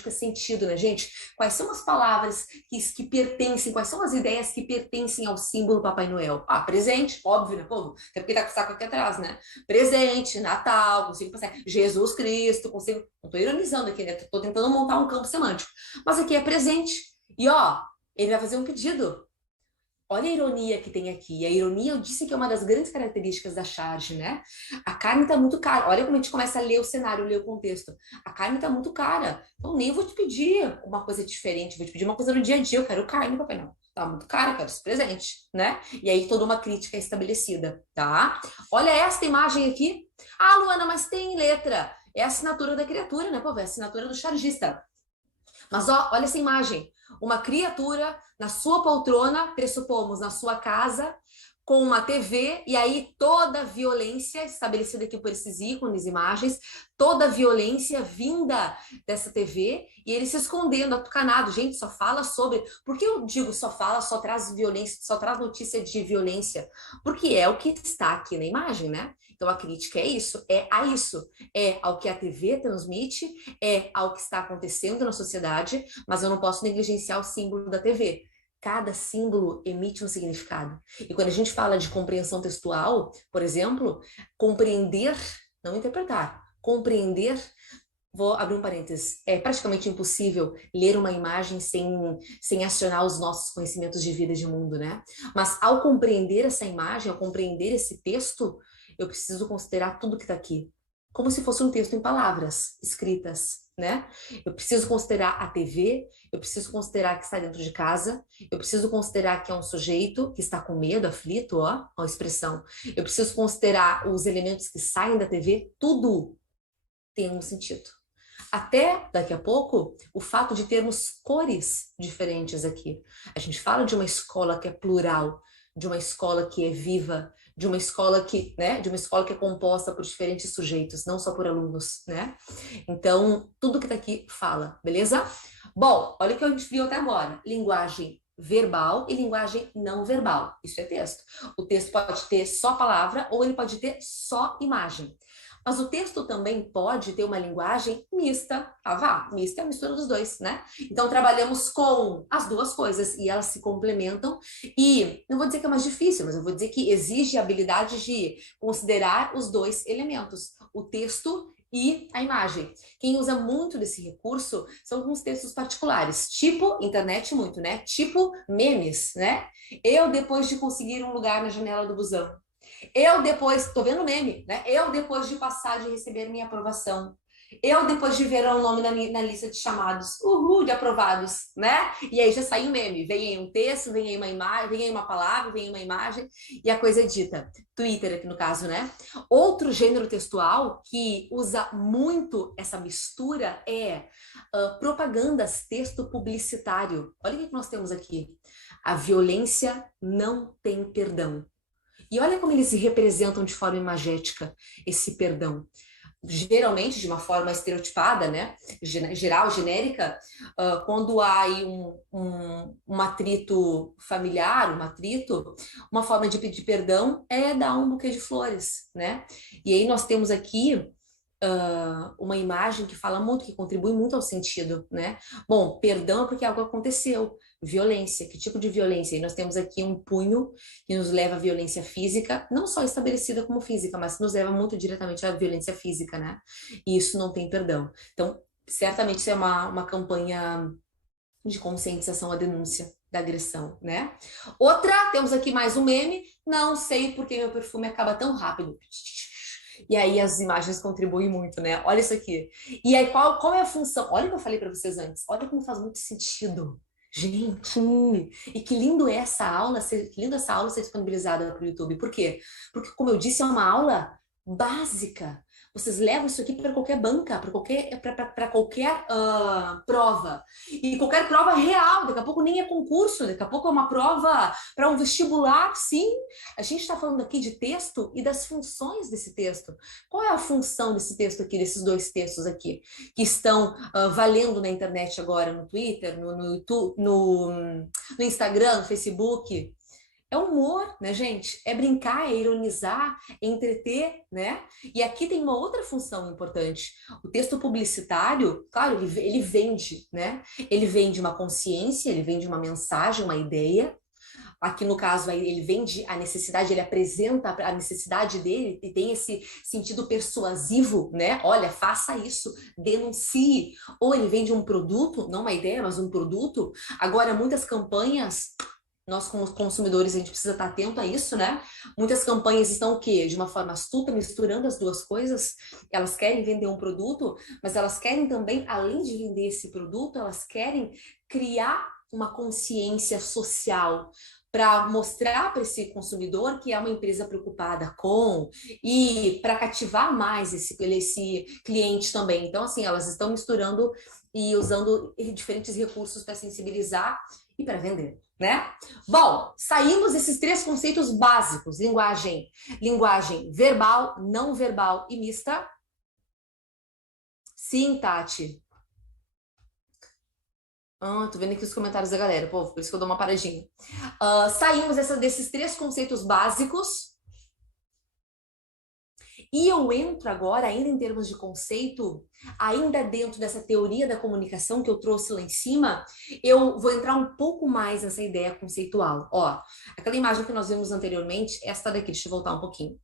é sentido, né, gente? Quais são as palavras que pertencem, quais são as ideias que pertencem ao símbolo Papai Noel? Presente, óbvio, né, povo? Até porque tá com o saco aqui atrás, né? Presente, Natal, consigo passar, Jesus Cristo, consigo... Não tô ironizando aqui, né? Tô tentando montar um campo semântico. Mas aqui é presente. E ó, ele vai fazer um pedido. Olha a ironia que tem aqui. A ironia, eu disse que é uma das grandes características da charge, né? A carne tá muito cara. Olha como a gente começa a ler o cenário, ler o contexto. A carne tá muito cara. Então nem vou te pedir uma coisa diferente, vou te pedir uma coisa no dia a dia. Eu quero carne, papai, não. Tá muito caro, eu quero esse presente, né? E aí toda uma crítica é estabelecida, tá? Olha esta imagem aqui. Luana, mas tem letra. É a assinatura da criatura, né? Pô, é a assinatura do chargista. Mas ó, olha essa imagem. Uma criatura na sua poltrona, pressupomos na sua casa, com uma TV, e aí toda a violência estabelecida aqui por esses ícones, imagens, toda a violência vinda dessa TV, e ele se escondendo, atucanado. Gente, só fala sobre... Por que eu digo só fala, só traz violência, só traz notícia de violência? Porque é o que está aqui na imagem, né? Então a crítica é isso, é ao que a TV transmite, é ao que está acontecendo na sociedade, mas eu não posso negligenciar o símbolo da TV. Cada símbolo emite um significado. E quando a gente fala de compreensão textual, por exemplo, compreender, não interpretar, compreender. Vou abrir um parênteses. É praticamente impossível ler uma imagem sem acionar os nossos conhecimentos de vida e de mundo, né? Mas ao compreender essa imagem, ao compreender esse texto, eu preciso considerar tudo que está aqui, como se fosse um texto em palavras escritas, né? Eu preciso considerar a TV, eu preciso considerar que está dentro de casa, eu preciso considerar que é um sujeito que está com medo, aflito, ó, a expressão. Eu preciso considerar os elementos que saem da TV, tudo tem um sentido. Até daqui a pouco, o fato de termos cores diferentes aqui. A gente fala de uma escola que é plural, de uma escola que é viva, de uma escola que, né, de uma escola que é composta por diferentes sujeitos, não só por alunos, né? Então, tudo que tá aqui fala, beleza? Bom, olha o que a gente viu até agora. Linguagem verbal e linguagem não verbal. Isso é texto. O texto pode ter só palavra ou ele pode ter só imagem. Mas o texto também pode ter uma linguagem mista. Mista é a mistura dos dois, né? Então, trabalhamos com as duas coisas e elas se complementam. E não vou dizer que é mais difícil, mas eu vou dizer que exige a habilidade de considerar os dois elementos, o texto e a imagem. Quem usa muito desse recurso são alguns textos particulares, tipo internet muito, né? Tipo memes, né? Eu, depois de conseguir um lugar na janela do busão. Eu depois, tô vendo meme, né? Eu depois de passar de receber minha aprovação. Eu depois de ver o nome na lista de chamados, de aprovados, né? E aí já sai um meme, vem aí um texto, vem aí uma imagem, vem aí uma palavra, vem aí uma imagem e a coisa é dita. Twitter aqui no caso, né? Outro gênero textual que usa muito essa mistura é propagandas, texto publicitário. Olha o que nós temos aqui. A violência não tem perdão. E olha como eles se representam de forma imagética esse perdão. Geralmente, de uma forma estereotipada, né? Geral, genérica, quando há aí um atrito familiar, uma forma de pedir perdão é dar um buquê de flores, né? E aí nós temos aqui uma imagem que fala muito, que contribui muito ao sentido, né? Bom, perdão é porque algo aconteceu. Violência, que tipo de violência? E nós temos aqui um punho que nos leva à violência física, não só estabelecida como física, mas que nos leva muito diretamente à violência física, né? E isso não tem perdão. Então, certamente isso é uma campanha de conscientização à denúncia da agressão, né? Outra, temos aqui mais um meme, não sei por que meu perfume acaba tão rápido. E aí as imagens contribuem muito, né? Olha isso aqui. E aí qual é a função? Olha o que eu falei para vocês antes. Olha como faz muito sentido. Gente, e que lindo é essa aula, que lindo essa aula ser disponibilizada para o YouTube. Por quê? Porque, como eu disse, é uma aula básica. Vocês levam isso aqui para qualquer banca, para qualquer prova. E qualquer prova real, daqui a pouco nem é concurso, daqui a pouco é uma prova para um vestibular, sim. A gente está falando aqui de texto e das funções desse texto. Qual é a função desse texto aqui, desses dois textos aqui, que estão valendo na internet agora, no Twitter, no YouTube, no Instagram, no Facebook? É humor, né, gente? É brincar, é ironizar, é entreter, né? E aqui tem uma outra função importante. O texto publicitário, claro, ele vende, né? Ele vende uma consciência, ele vende uma mensagem, uma ideia. Aqui no caso, ele vende a necessidade, ele apresenta a necessidade dele e tem esse sentido persuasivo, né? Olha, faça isso, denuncie. Ou ele vende um produto, não uma ideia, mas um produto. Agora, muitas campanhas, nós como consumidores, a gente precisa estar atento a isso, né? Muitas campanhas estão o quê? De uma forma astuta, misturando as duas coisas. Elas querem vender um produto, mas elas querem também, além de vender esse produto, elas querem criar uma consciência social para mostrar para esse consumidor que é uma empresa preocupada com e para cativar mais esse cliente também. Então, assim, elas estão misturando e usando diferentes recursos para sensibilizar e para vender, né? Bom, saímos desses três conceitos básicos: linguagem verbal, não verbal e mista. Sim, Tati. Tô vendo aqui os comentários da galera, povo, por isso que eu dou uma paradinha. Saímos desses três conceitos básicos. E eu entro agora, ainda em termos de conceito, ainda dentro dessa teoria da comunicação que eu trouxe lá em cima, eu vou entrar um pouco mais nessa ideia conceitual. Ó, aquela imagem que nós vimos anteriormente, esta daqui, deixa eu voltar um pouquinho.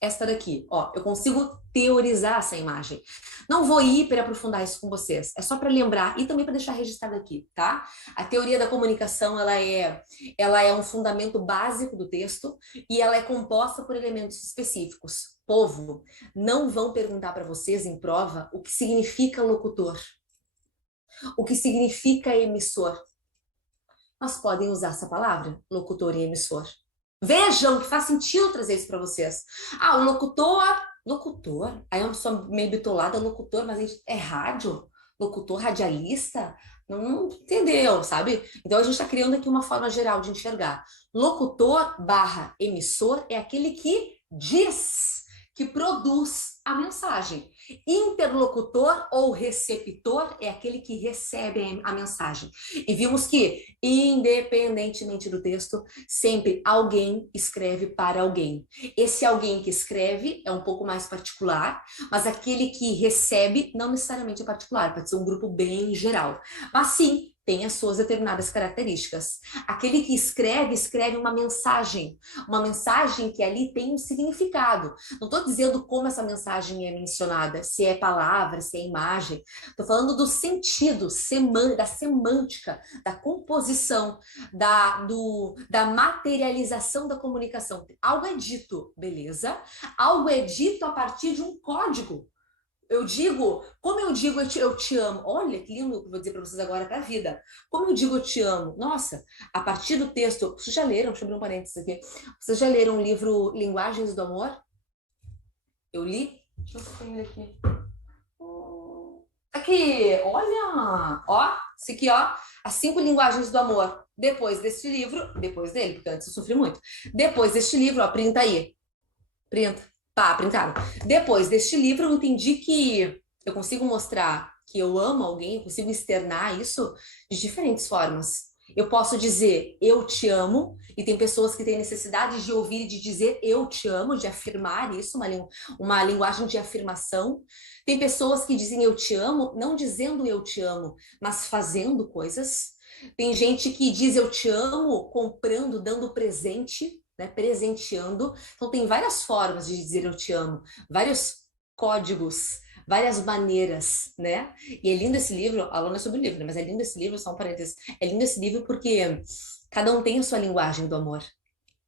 esta daqui, ó, eu consigo teorizar essa imagem. Não vou hiper aprofundar isso com vocês, é só para lembrar e também para deixar registrado aqui, tá? A teoria da comunicação, ela é um fundamento básico do texto e ela é composta por elementos específicos. Povo, não vão perguntar para vocês em prova o que significa locutor, o que significa emissor. Mas podem usar essa palavra, locutor e emissor. Vejam que faz sentido trazer isso para vocês. Ah, o locutor, aí é uma pessoa meio bitolada, locutor, mas a gente, é rádio? Locutor, radialista? Não entendeu, sabe? Então a gente está criando aqui uma forma geral de enxergar. Locutor barra emissor é aquele que diz, que produz a mensagem. Interlocutor ou receptor é aquele que recebe a mensagem. E vimos que, independentemente do texto, sempre alguém escreve para alguém. Esse alguém que escreve é um pouco mais particular, mas aquele que recebe não necessariamente é particular, pode ser um grupo bem geral. Mas sim, tem as suas determinadas características. Aquele que escreve, escreve uma mensagem que ali tem um significado. Não estou dizendo como essa mensagem é mencionada, se é palavra, se é imagem. Estou falando do sentido, da semântica, da composição, da materialização da comunicação. Algo é dito, beleza? Algo é dito a partir de um código. Como eu digo eu te amo. Olha que lindo que eu vou dizer para vocês agora para a vida. Como eu digo eu te amo. Nossa, a partir do texto, vocês já leram, deixa eu abrir um parênteses aqui. Vocês já leram o livro Linguagens do Amor? Eu li? Deixa eu ver se tem ele aqui. Aqui, olha, ó, esse aqui, ó, As 5 Linguagens do Amor. Depois deste livro, depois dele, porque antes eu sofri muito. Depois deste livro, ó, printa aí. Printa. Pá, printaram. Depois deste livro, eu entendi que eu consigo mostrar que eu amo alguém, eu consigo externar isso de diferentes formas. Eu posso dizer eu te amo, e tem pessoas que têm necessidade de ouvir e de dizer eu te amo, de afirmar isso, uma linguagem de afirmação. Tem pessoas que dizem eu te amo, não dizendo eu te amo, mas fazendo coisas. Tem gente que diz eu te amo comprando, dando presente, né, presenteando. Então tem várias formas de dizer eu te amo, vários códigos, várias maneiras, né? E é lindo esse livro, a aula não é sobre o livro, né? Mas é lindo esse livro, só um parênteses, é lindo esse livro porque cada um tem a sua linguagem do amor.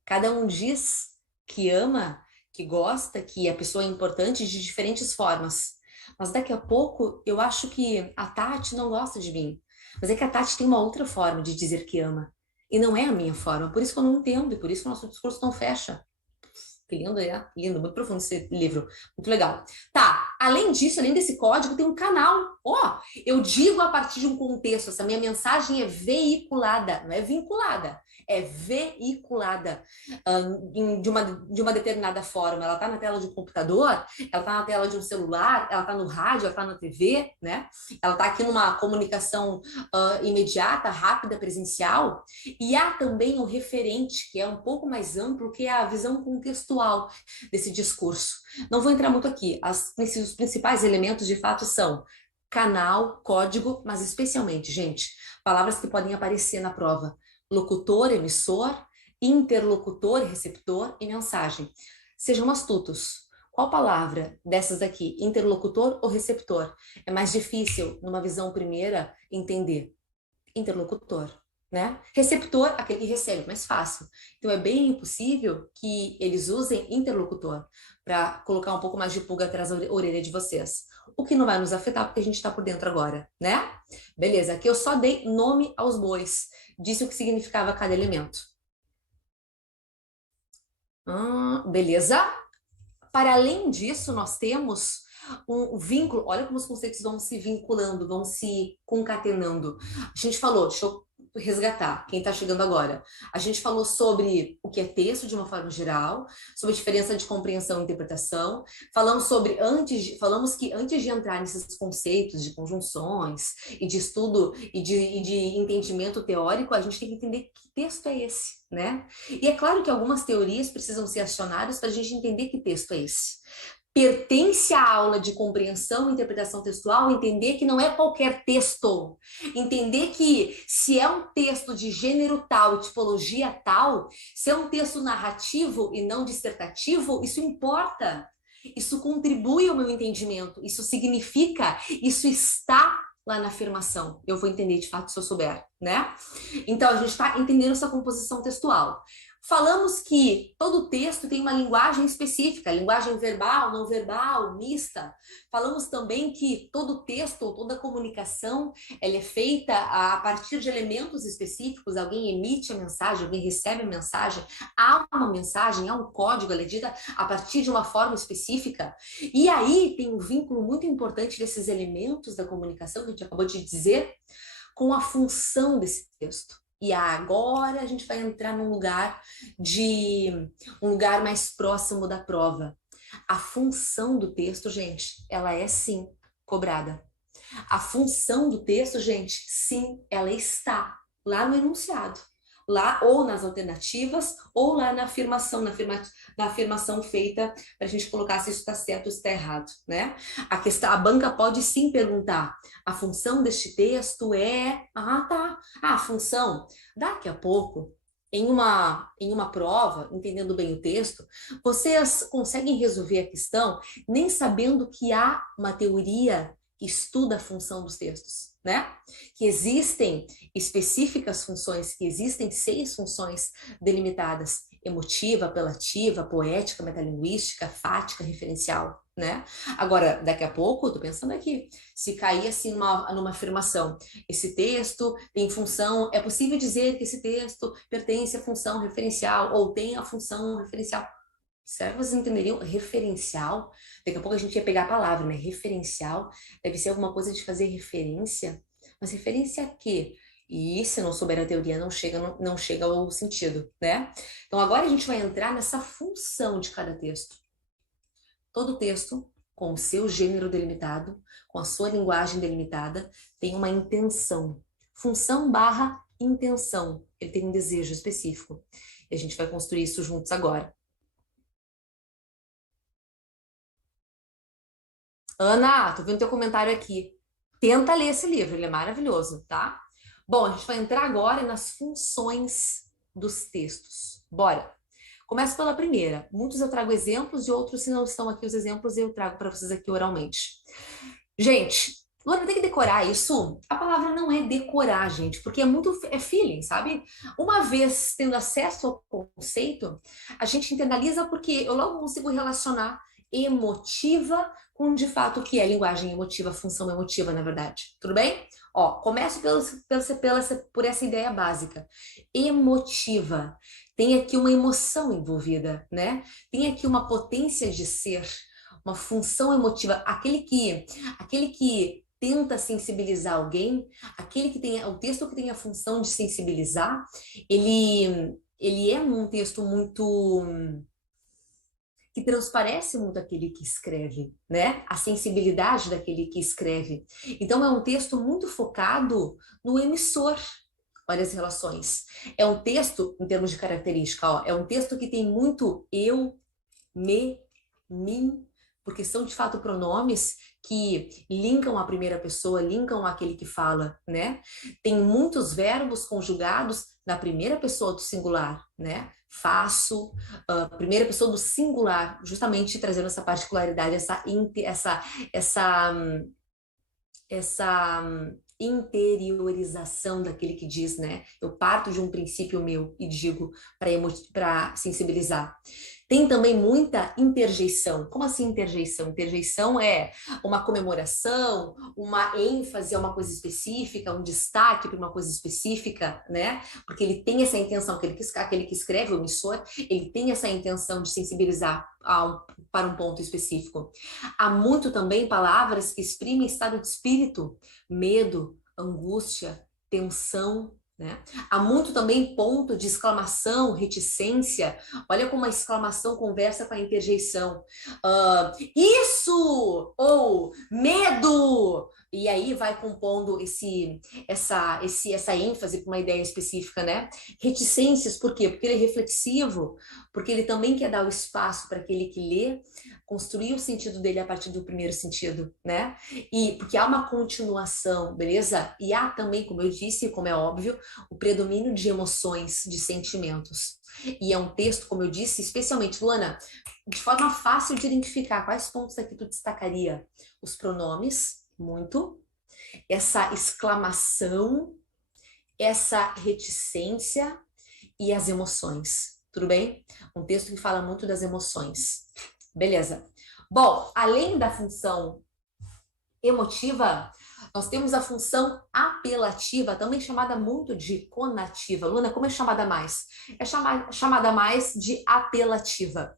Cada um diz que ama, que gosta, que a pessoa é importante de diferentes formas. Mas daqui a pouco eu acho que a Tati não gosta de mim. Mas é que a Tati tem uma outra forma de dizer que ama. E não é a minha forma, por isso que eu não entendo, e por isso que o nosso discurso não fecha. Que lindo, é? Lindo, muito profundo esse livro, muito legal. Tá, além disso, além desse código, tem um canal. Ó, eu digo a partir de um contexto, essa minha mensagem é veiculada, não é vinculada, é veiculada de uma determinada forma. Ela está na tela de um computador, ela está na tela de um celular, ela está no rádio, ela está na TV, né? Ela está aqui numa comunicação imediata, rápida, presencial. E há também um referente, que é um pouco mais amplo, que é a visão contextual desse discurso. Não vou entrar muito aqui. Os principais elementos, de fato, são canal, código, mas especialmente, gente, palavras que podem aparecer na prova. Locutor, emissor, interlocutor, receptor e mensagem. Sejam astutos. Qual palavra dessas aqui, interlocutor ou receptor, é mais difícil, numa visão primeira, entender? Interlocutor, né? Receptor, aquele que recebe, mais fácil. Então, é bem impossível que eles usem interlocutor para colocar um pouco mais de pulga atrás da orelha de vocês. O que não vai nos afetar, porque a gente está por dentro agora, né? Beleza, aqui eu só dei nome aos bois. Disse o que significava cada elemento. Beleza? Para além disso, nós temos um vínculo. Olha como os conceitos vão se vinculando, vão se concatenando. A gente falou, deixa eu resgatar quem está chegando agora. A gente falou sobre o que é texto de uma forma geral, sobre a diferença de compreensão e interpretação. Falamos que antes de entrar nesses conceitos de conjunções e de estudo e de entendimento teórico, a gente tem que entender que texto é esse, né? E é claro que algumas teorias precisam ser acionadas para a gente entender que texto é esse. Pertence à aula de compreensão e interpretação textual entender que não é qualquer texto. Entender que se é um texto de gênero tal e tipologia tal, se é um texto narrativo e não dissertativo, isso importa. Isso contribui ao meu entendimento. Isso significa, isso está lá na afirmação. Eu vou entender de fato se eu souber, né? Então, a gente está entendendo essa composição textual. Falamos que todo texto tem uma linguagem específica, linguagem verbal, não verbal, mista. Falamos também que todo texto ou toda comunicação, ela é feita a partir de elementos específicos. Alguém emite a mensagem, alguém recebe a mensagem, há uma mensagem, há um código, ela é dita a partir de uma forma específica. E aí tem um vínculo muito importante desses elementos da comunicação, que a gente acabou de dizer, com a função desse texto. E agora a gente vai entrar num lugar um lugar mais próximo da prova. A função do texto, gente, ela é sim cobrada. A função do texto, gente, sim, ela está lá no enunciado. Lá ou nas alternativas, ou lá na afirmação, na afirmação feita para a gente colocar se isso está certo ou se está errado, né? A banca pode sim perguntar, a função deste texto é... Ah, tá. Ah, a função. Daqui a pouco, em uma prova, entendendo bem o texto, vocês conseguem resolver a questão nem sabendo que há uma teoria que estuda a função dos textos, né? Que existem específicas funções, que existem 6 funções delimitadas: emotiva, apelativa, poética, metalinguística, fática, referencial, né? Agora, daqui a pouco, eu tô pensando aqui, se cair assim numa afirmação, esse texto tem função, é possível dizer que esse texto pertence à função referencial ou tem a função referencial. Será que vocês entenderiam? Referencial? Daqui a pouco a gente ia pegar a palavra, né? Referencial deve ser alguma coisa de fazer referência. Mas referência a quê? E se não souber a teoria, não chega ao sentido, né? Então agora a gente vai entrar nessa função de cada texto. Todo texto, com o seu gênero delimitado, com a sua linguagem delimitada, tem uma intenção. Função barra intenção. Ele tem um desejo específico. E a gente vai construir isso juntos agora. Ana, tô vendo teu comentário aqui. Tenta ler esse livro, ele é maravilhoso, tá? Bom, a gente vai entrar agora nas funções dos textos. Bora! Começo pela primeira. Muitos eu trago exemplos e outros, se não estão aqui os exemplos, eu trago para vocês aqui oralmente. Gente, Luana, tem que decorar isso? A palavra não é decorar, gente, porque é feeling, sabe? Uma vez tendo acesso ao conceito, a gente internaliza porque eu logo consigo relacionar emotiva com de fato o que é linguagem emotiva, função emotiva, na verdade. Tudo bem? Ó, começo por essa ideia básica. Emotiva. Tem aqui uma emoção envolvida, né? Tem aqui uma potência de ser, uma função emotiva, aquele que tenta sensibilizar alguém, aquele que tem o texto que tem a função de sensibilizar, ele é um texto muito que transparece muito aquele que escreve, né? A sensibilidade daquele que escreve. Então é um texto muito focado no emissor. Olha as relações. É um texto, em termos de característica, ó, é um texto que tem muito eu, me, mim, porque são de fato pronomes que linkam a primeira pessoa, linkam aquele que fala, né? Tem muitos verbos conjugados na primeira pessoa do singular, né? Faço, primeira pessoa do singular, justamente trazendo essa particularidade, essa interiorização daquele que diz, né? Eu parto de um princípio meu e digo para sensibilizar. Tem também muita interjeição. Como assim interjeição? Interjeição é uma comemoração, uma ênfase a uma coisa específica, um destaque para uma coisa específica, né? Porque ele tem essa intenção, aquele que escreve, o emissor, ele tem essa intenção de sensibilizar para um ponto específico. Há muito também palavras que exprimem estado de espírito, medo, angústia, tensão, né? Há muito também ponto de exclamação, reticência. Olha como a exclamação conversa com a interjeição. Isso! Ou medo! E aí vai compondo essa ênfase para uma ideia específica, né? Reticências, por quê? Porque ele é reflexivo, porque ele também quer dar o espaço para aquele que lê construir o sentido dele a partir do primeiro sentido, né? E porque há uma continuação, beleza? E há também, como eu disse, como é óbvio, o predomínio de emoções, de sentimentos. E é um texto, como eu disse, especialmente, Luana, de forma fácil de identificar quais pontos aqui tu destacaria? Os pronomes, muito, essa exclamação, essa reticência e as emoções. Tudo bem? Um texto que fala muito das emoções. Beleza. Bom, além da função emotiva, nós temos a função apelativa, também chamada muito de conativa. Luna, como é chamada mais? É chamada mais de apelativa.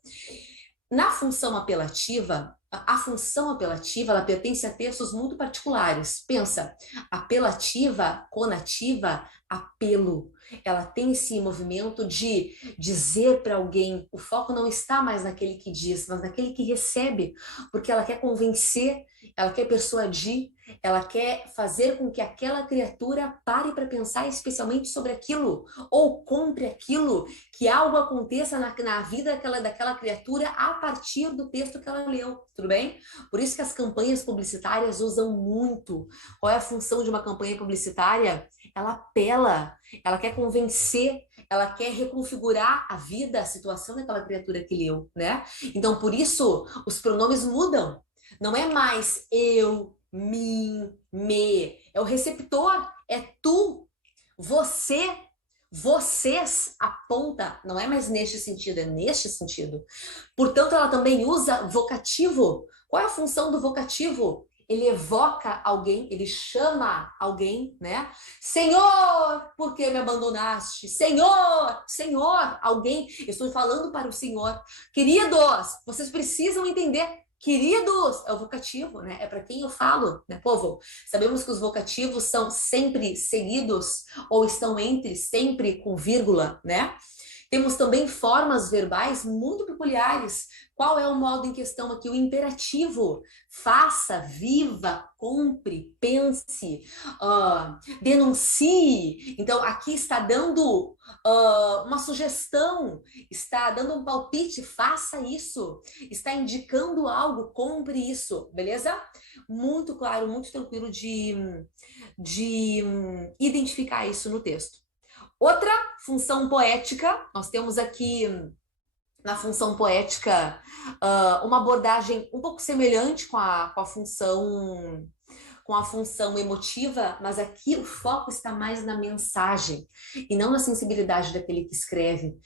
Na função apelativa, a função apelativa, ela pertence a textos muito particulares. Pensa, apelativa, conativa, apelo. Ela tem esse movimento de dizer para alguém, o foco não está mais naquele que diz, mas naquele que recebe, porque ela quer convencer, ela quer persuadir, ela quer fazer com que aquela criatura pare para pensar especialmente sobre aquilo, ou compre aquilo, que algo aconteça na vida daquela criatura a partir do texto que ela leu, tudo bem? Por isso que as campanhas publicitárias usam muito. Qual é a função de uma campanha publicitária? Ela apela, ela quer convencer, ela quer reconfigurar a vida, a situação daquela criatura que leu, né? Então, por isso, os pronomes mudam. Não é mais eu, mim, me. É o receptor, é tu, você, vocês, aponta. Não é mais neste sentido, é neste sentido. Portanto, ela também usa vocativo. Qual é a função do vocativo? Ele evoca alguém, ele chama alguém, né? Senhor, por que me abandonaste? Senhor, Senhor, alguém, eu estou falando para o Senhor. Queridos, vocês precisam entender. Queridos, é o vocativo, né? É para quem eu falo, né, povo? Sabemos que os vocativos são sempre seguidos ou estão entre, sempre com vírgula, né? Temos também formas verbais muito peculiares. Qual é o modo em questão aqui? O imperativo. Faça, viva, compre, pense, denuncie. Então, aqui está dando uma sugestão, está dando um palpite, faça isso. Está indicando algo, compre isso, beleza? Muito claro, muito tranquilo de identificar isso no texto. Outra função poética, nós temos aqui na função poética uma abordagem um pouco semelhante com a função emotiva, mas aqui o foco está mais na mensagem e não na sensibilidade daquele que escreve,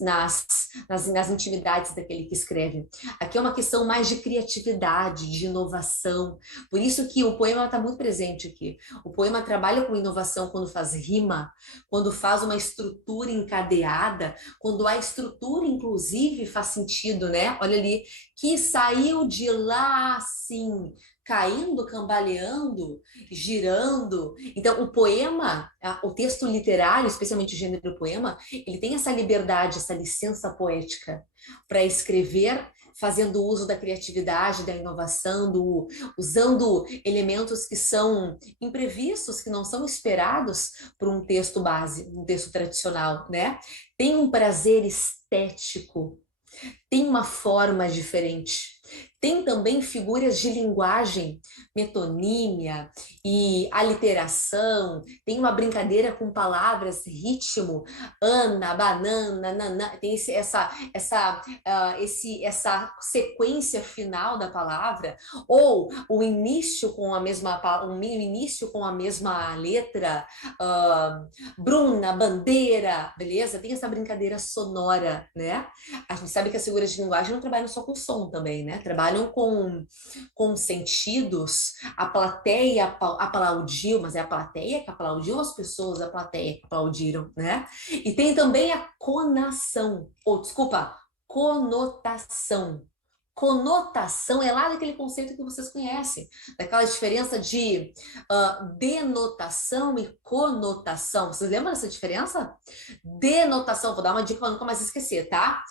nas intimidades daquele que escreve. Aqui é uma questão mais de criatividade, de inovação. Por isso que o poema está muito presente aqui. O poema trabalha com inovação quando faz rima, quando faz uma estrutura encadeada, quando a estrutura, inclusive, faz sentido, né? Olha ali, que saiu de lá assim, caindo, cambaleando, girando. Então, o poema, o texto literário, especialmente o gênero poema, ele tem essa liberdade, essa licença poética para escrever, fazendo uso da criatividade, da inovação, usando elementos que são imprevistos, que não são esperados por um texto base, um texto tradicional, né? Tem um prazer estético, tem uma forma diferente. Tem também figuras de linguagem, metonímia e aliteração, tem uma brincadeira com palavras, ritmo, ana, banana, nanã, tem essa sequência final da palavra, ou o início com a mesma letra, Bruna, bandeira, beleza? Tem essa brincadeira sonora, né? A gente sabe que as figuras de linguagem não trabalham só com som também, né? Trabalham com sentidos. A plateia aplaudiu, mas é a plateia que aplaudiu, as pessoas da plateia que aplaudiram, né? E tem também a conação, ou desculpa, conotação. Conotação é lá daquele conceito que vocês conhecem, daquela diferença de denotação e conotação. Vocês lembram dessa diferença? Denotação, vou dar uma dica para nunca mais esquecer, tá?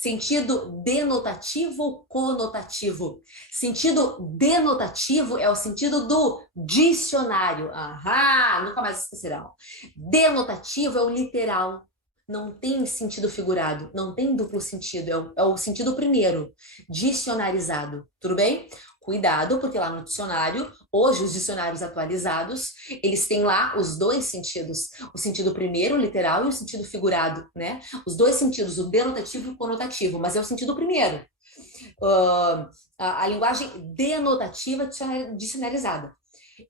Sentido denotativo ou conotativo? Sentido denotativo é o sentido do dicionário. Aham, nunca mais esquecerão. Denotativo é o literal. Não tem sentido figurado, não tem duplo sentido, é o sentido primeiro, dicionarizado. Tudo bem? Cuidado, porque lá no dicionário, hoje os dicionários atualizados, eles têm lá os dois sentidos, o sentido primeiro, literal, e o sentido figurado, né? Os dois sentidos, o denotativo e o conotativo, mas é o sentido primeiro. A linguagem denotativa dicionarizada.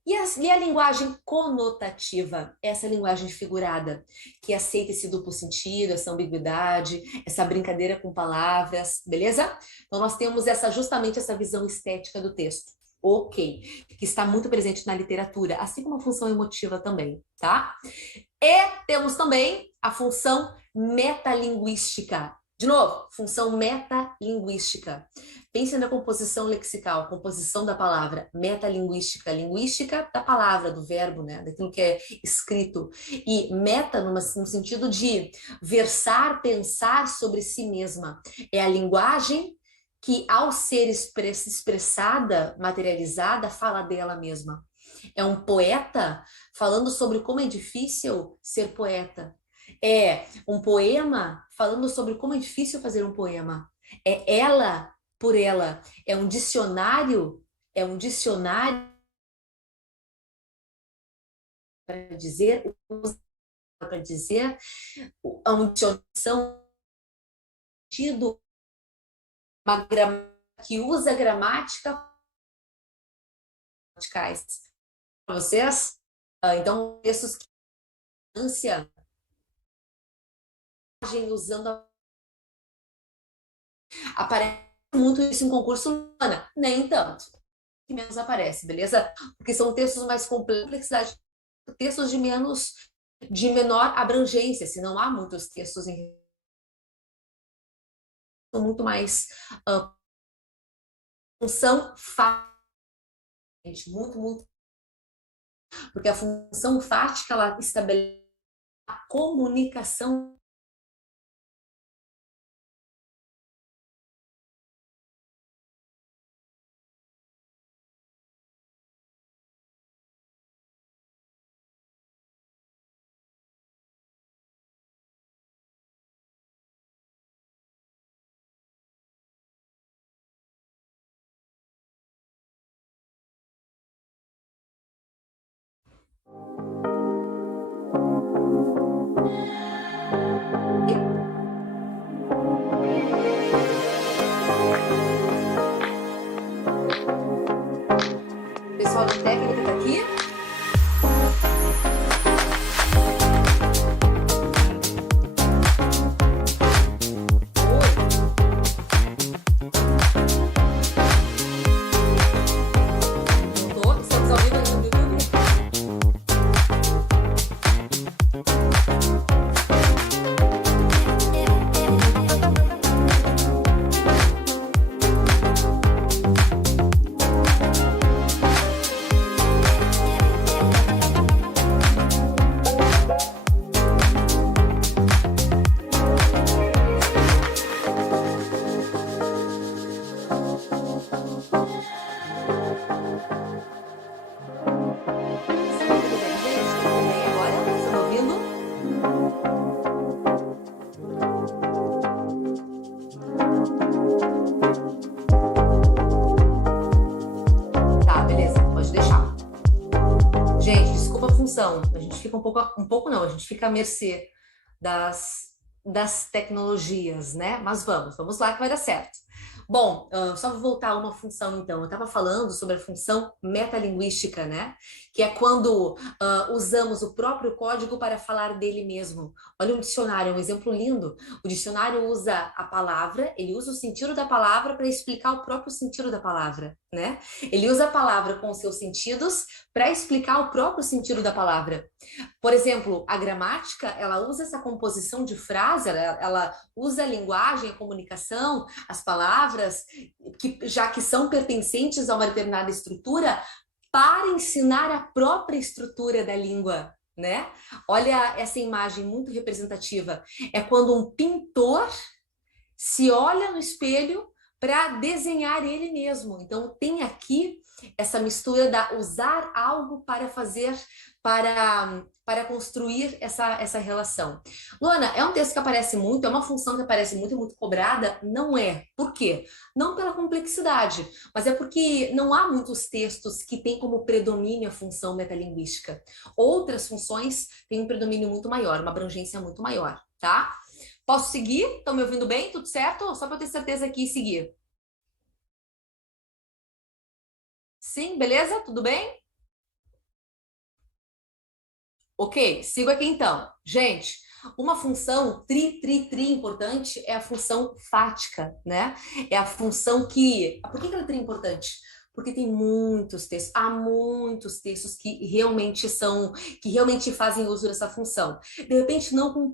E a linguagem conotativa, essa linguagem figurada, que aceita esse duplo sentido, essa ambiguidade, essa brincadeira com palavras, beleza? Então, nós temos justamente essa visão estética do texto. Ok, que está muito presente na literatura, assim como a função emotiva também, tá? E temos também a função metalinguística. De novo, função metalinguística. Pense na composição lexical, composição da palavra, metalinguística, linguística da palavra, do verbo, né? Daquilo que é escrito. E meta no sentido de versar, pensar sobre si mesma. É a linguagem que, ao ser expressada, materializada, fala dela mesma. É um poeta falando sobre como é difícil ser poeta. É um poema falando sobre como é difícil fazer um poema. É ela por ela. É um dicionário para dizer, é uma dicionação sentido, uma gramática que usa gramática para vocês. Então, textos que ânsia usando aparece muito isso em concurso, Ana, nem tanto. Que menos aparece, beleza? Porque são textos mais complexidade, textos de menor abrangência, se não há muitos textos muito mais função muito, porque a função fática ela estabelece a comunicação. O pessoal da técnica está aqui? Estamos ao vivo no YouTube? A gente fica um pouco não, a gente fica à mercê das tecnologias, né? Mas vamos lá que vai dar certo. Bom, só vou voltar a uma função então. Eu estava falando sobre a função metalinguística, né? Que é quando usamos o próprio código para falar dele mesmo. Olha um dicionário, é um exemplo lindo. O dicionário usa a palavra, ele usa o sentido da palavra para explicar o próprio sentido da palavra, né? Ele usa a palavra com seus sentidos para explicar o próprio sentido da palavra. Por exemplo, a gramática, ela usa essa composição de frase, ela usa a linguagem, a comunicação, as palavras, já que são pertencentes a uma determinada estrutura, para ensinar a própria estrutura da língua, né? Olha essa imagem muito representativa. É quando um pintor se olha no espelho para desenhar ele mesmo. Então, tem aqui essa mistura da usar algo para fazer, para construir essa relação. Luana, é um texto que aparece muito, é uma função que aparece muito e muito cobrada? Não é. Por quê? Não pela complexidade, mas é porque não há muitos textos que têm como predomínio a função metalinguística. Outras funções têm um predomínio muito maior, uma abrangência muito maior, tá? Posso seguir? Estão me ouvindo bem? Tudo certo? Só para eu ter certeza aqui e seguir. Sim, beleza? Tudo bem? Ok, sigo aqui então. Gente, uma função tri importante é a função fática, né? É a função que... Por que ela é tri importante? Porque tem muitos textos, há muitos textos que realmente fazem uso dessa função. De repente, não com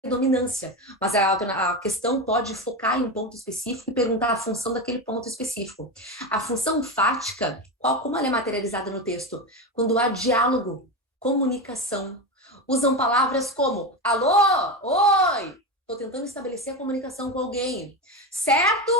predominância, mas a questão pode focar em um ponto específico e perguntar a função daquele ponto específico. A função fática, como ela é materializada no texto? Quando há diálogo, comunicação. Usam palavras como alô, oi, estou tentando estabelecer a comunicação com alguém. Certo?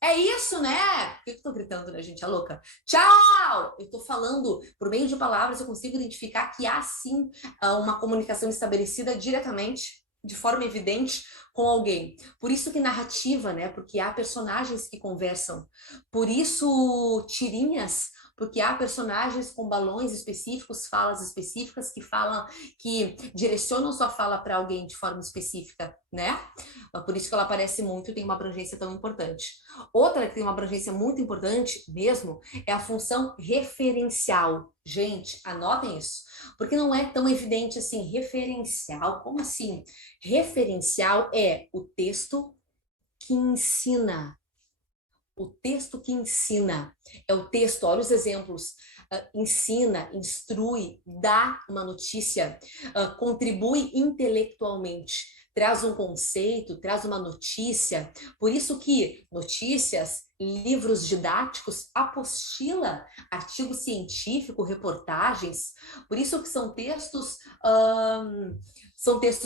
É isso, né? Por que eu estou gritando, né, gente? É louca. Tchau! Eu estou falando, por meio de palavras, eu consigo identificar que há sim uma comunicação estabelecida diretamente, de forma evidente, com alguém. Por isso que narrativa, né? Porque há personagens que conversam. Por isso, tirinhas, porque há personagens com balões específicos, falas específicas que falam, que direcionam sua fala para alguém de forma específica, né? Por isso que ela aparece muito e tem uma abrangência tão importante. Outra que tem uma abrangência muito importante mesmo é a função referencial. Gente, anotem isso, porque não é tão evidente assim. Referencial, como assim? Referencial é o texto que ensina. O texto que ensina é o texto, olha os exemplos, ensina, instrui, dá uma notícia, contribui intelectualmente, traz um conceito, traz uma notícia. Por isso que notícias, livros didáticos, apostila, artigo científico, reportagens, por isso que são textos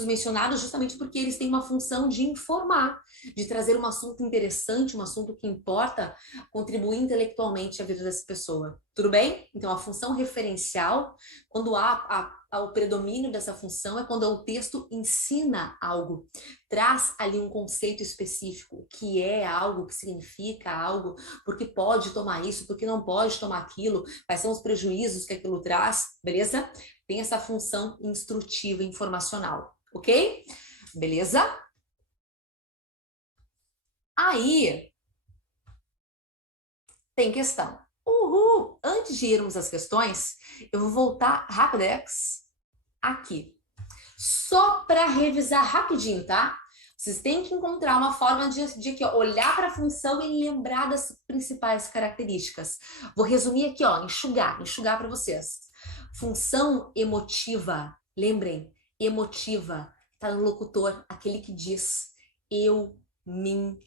mencionados justamente porque eles têm uma função de informar, de trazer um assunto interessante, um assunto que importa, contribuir intelectualmente à vida dessa pessoa. Tudo bem? Então, a função referencial, quando há o predomínio dessa função, é quando o texto ensina algo, traz ali um conceito específico, que é algo, que significa algo, porque pode tomar isso, porque não pode tomar aquilo, quais são os prejuízos que aquilo traz, beleza? Tem essa função instrutiva, informacional, ok? Beleza? Aí, tem questão. Uhul! Antes de irmos às questões, eu vou voltar rapidex aqui. Só para revisar rapidinho, tá? Vocês têm que encontrar uma forma de olhar para a função e lembrar das principais características. Vou resumir aqui, ó, enxugar para vocês. Função emotiva, lembrem, emotiva, tá no locutor, aquele que diz eu, mim,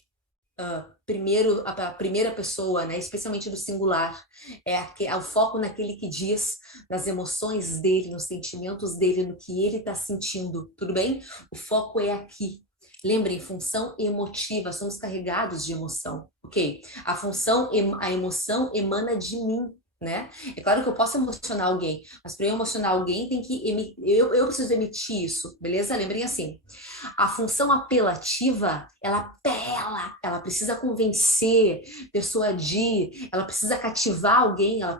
primeiro, a primeira pessoa, né, especialmente do singular, é o foco naquele que diz, nas emoções dele, nos sentimentos dele, no que ele está sentindo, tudo bem? O foco é aqui. Lembrem, função emotiva, somos carregados de emoção, ok? A emoção emana de mim, né? É claro que eu posso emocionar alguém, mas para eu emocionar alguém tem que eu preciso emitir isso, beleza? Lembrem assim. A função apelativa, ela apela, ela precisa convencer, persuadir, ela precisa cativar alguém, ela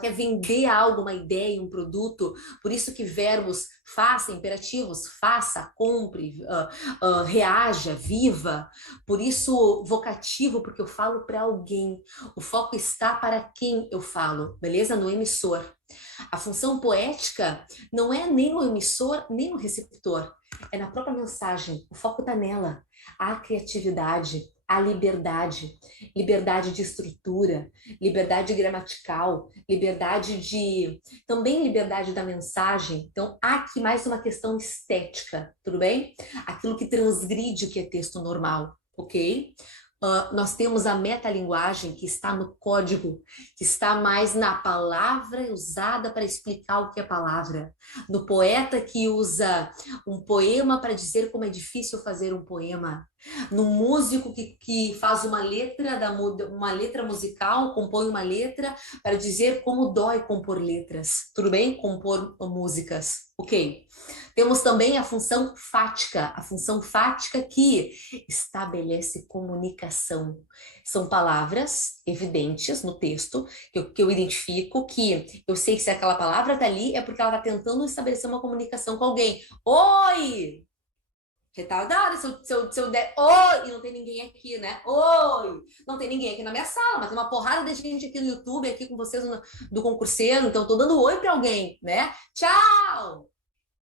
quer vender algo, uma ideia, um produto. Por isso que verbos faça, imperativos, faça, compre, reaja, viva. Por isso vocativo, porque eu falo para alguém. O foco está para quem eu falo, beleza? No emissor. A função poética não é nem no emissor, nem no receptor. É na própria mensagem. O foco está nela. A criatividade, a liberdade, liberdade de estrutura, liberdade gramatical, também liberdade da mensagem. Então, há aqui mais uma questão estética, tudo bem? Aquilo que transgride o que é texto normal, ok? Nós temos a metalinguagem que está no código, que está mais na palavra usada para explicar o que é palavra, no poeta que usa um poema para dizer como é difícil fazer um poema, no músico que faz uma letra musical, compõe uma letra para dizer como dói compor letras, tudo bem? Compor músicas, ok. Temos também a função fática que estabelece comunicação. São palavras evidentes no texto que eu identifico, que eu sei que se aquela palavra está ali é porque ela está tentando estabelecer uma comunicação com alguém. Oi! Retardada, se eu der oi, e não tem ninguém aqui, né? Oi! Não tem ninguém aqui na minha sala, mas tem uma porrada de gente aqui no YouTube, aqui com vocês do concurseiro, então eu tô dando oi para alguém, né? Tchau!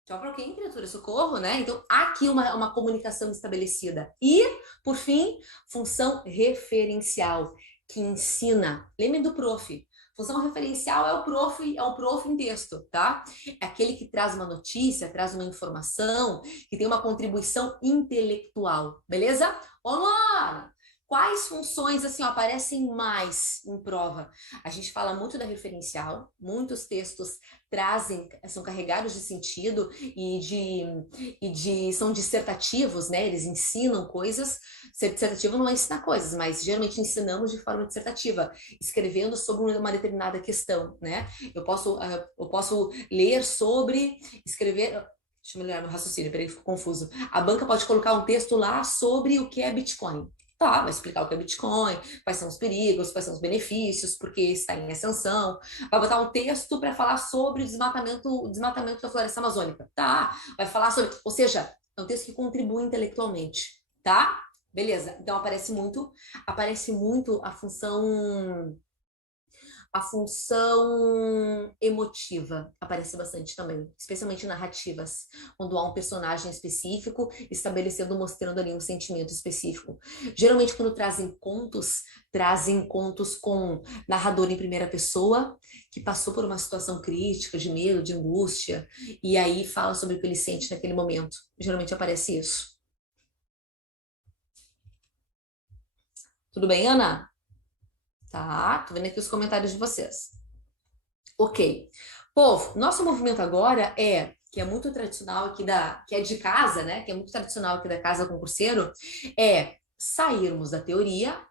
Tchau para quem, criatura? Socorro, né? Então, há aqui uma comunicação estabelecida. E, por fim, função referencial, que ensina. Lembrem do prof. Função referencial é o prof em texto, tá? É aquele que traz uma notícia, traz uma informação, que tem uma contribuição intelectual, beleza? Ô, Luana, quais funções, assim, ó, aparecem mais em prova? A gente fala muito da referencial, muitos textos são carregados de sentido são dissertativos, né? Eles ensinam coisas. Ser dissertativo não é ensinar coisas, mas geralmente ensinamos de forma dissertativa, escrevendo sobre uma determinada questão, né? Eu posso ler sobre, escrever. Deixa eu melhorar meu raciocínio, peraí, fico confuso. A banca pode colocar um texto lá sobre o que é Bitcoin. Tá, vai explicar o que é Bitcoin, quais são os perigos, quais são os benefícios, porque está em ascensão. Vai botar um texto para falar sobre o desmatamento da floresta amazônica. Tá, vai falar sobre. Ou seja, é um texto que contribui intelectualmente. Tá? Beleza. Então aparece muito a função emotiva aparece bastante também, especialmente narrativas, quando há um personagem específico estabelecendo, mostrando ali um sentimento específico. Geralmente, quando trazem contos com narrador em primeira pessoa, que passou por uma situação crítica, de medo, de angústia, e aí fala sobre o que ele sente naquele momento. Geralmente aparece isso. Tudo bem, Ana? Tá, tô vendo aqui os comentários de vocês. Ok. Povo, nosso movimento agora que é muito tradicional aqui que é de casa, né? Que é muito tradicional aqui da Casa Concurseiro, é sairmos da teoria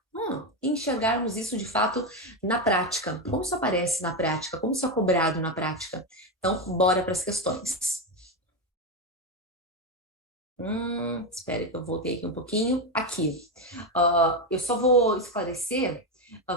e enxergarmos isso de fato na prática. Como isso aparece na prática? Como isso é cobrado na prática? Então, bora para as questões. Espera que eu voltei aqui um pouquinho. Aqui. Eu só vou esclarecer.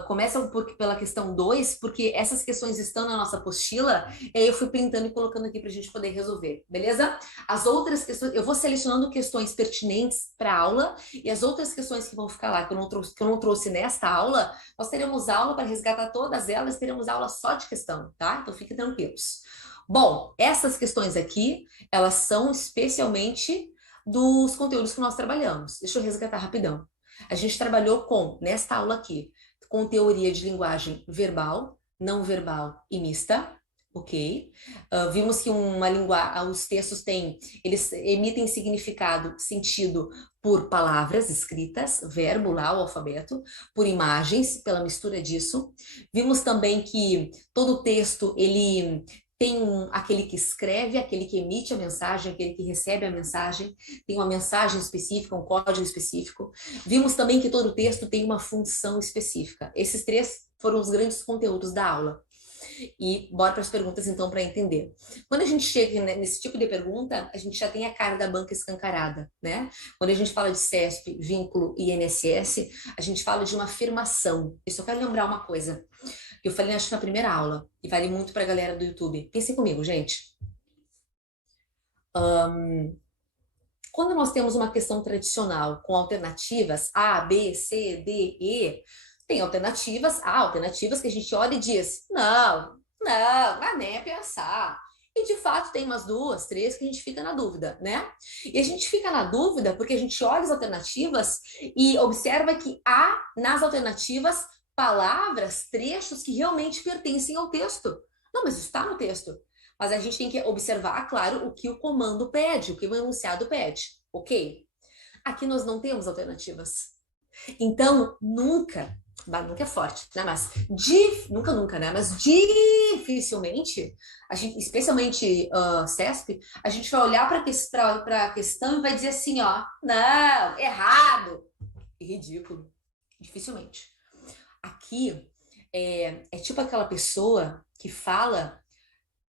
Começa pela questão 2, porque essas questões estão na nossa apostila, e aí eu fui printando e colocando aqui para a gente poder resolver, beleza? As outras questões, eu vou selecionando questões pertinentes para a aula, e as outras questões que vão ficar lá, que eu não trouxe nesta aula, nós teremos aula para resgatar todas elas, teremos aula só de questão, tá? Então fiquem tranquilos. Bom, essas questões aqui, elas são especialmente dos conteúdos que nós trabalhamos. Deixa eu resgatar rapidão. A gente trabalhou nesta aula aqui, com teoria de linguagem verbal, não verbal e mista, ok? Vimos que os textos eles emitem sentido por palavras escritas, verbo lá, o alfabeto, por imagens, pela mistura disso. Vimos também que todo texto, ele tem aquele que escreve, aquele que emite a mensagem, aquele que recebe a mensagem, tem uma mensagem específica, um código específico. Vimos também que todo texto tem uma função específica. Esses 3 foram os grandes conteúdos da aula. E bora para as perguntas, então, para entender. Quando a gente chega nesse tipo de pergunta, a gente já tem a cara da banca escancarada, né? Quando a gente fala de CESP, vínculo e INSS, a gente fala de uma afirmação. Eu só quero lembrar uma coisa que eu falei, acho que na primeira aula, e vale muito para a galera do YouTube. Pensem comigo, gente. Quando nós temos uma questão tradicional com alternativas A, B, C, D, E, tem há alternativas que a gente olha e diz, não, nem é pensar. E de fato tem umas 2, 3 que a gente fica na dúvida, né? E a gente fica na dúvida porque a gente olha as alternativas e observa que há nas alternativas palavras, trechos que realmente pertencem ao texto. Não, mas está no texto. Mas a gente tem que observar, claro, o que o comando pede, o que o enunciado pede, ok? Aqui nós não temos alternativas. Então, nunca é forte, né? Mas nunca, né? Mas dificilmente, a gente, especialmente CESP, a gente vai olhar para a questão e vai dizer assim, ó, não, errado, ridículo, dificilmente. Aqui é tipo aquela pessoa que fala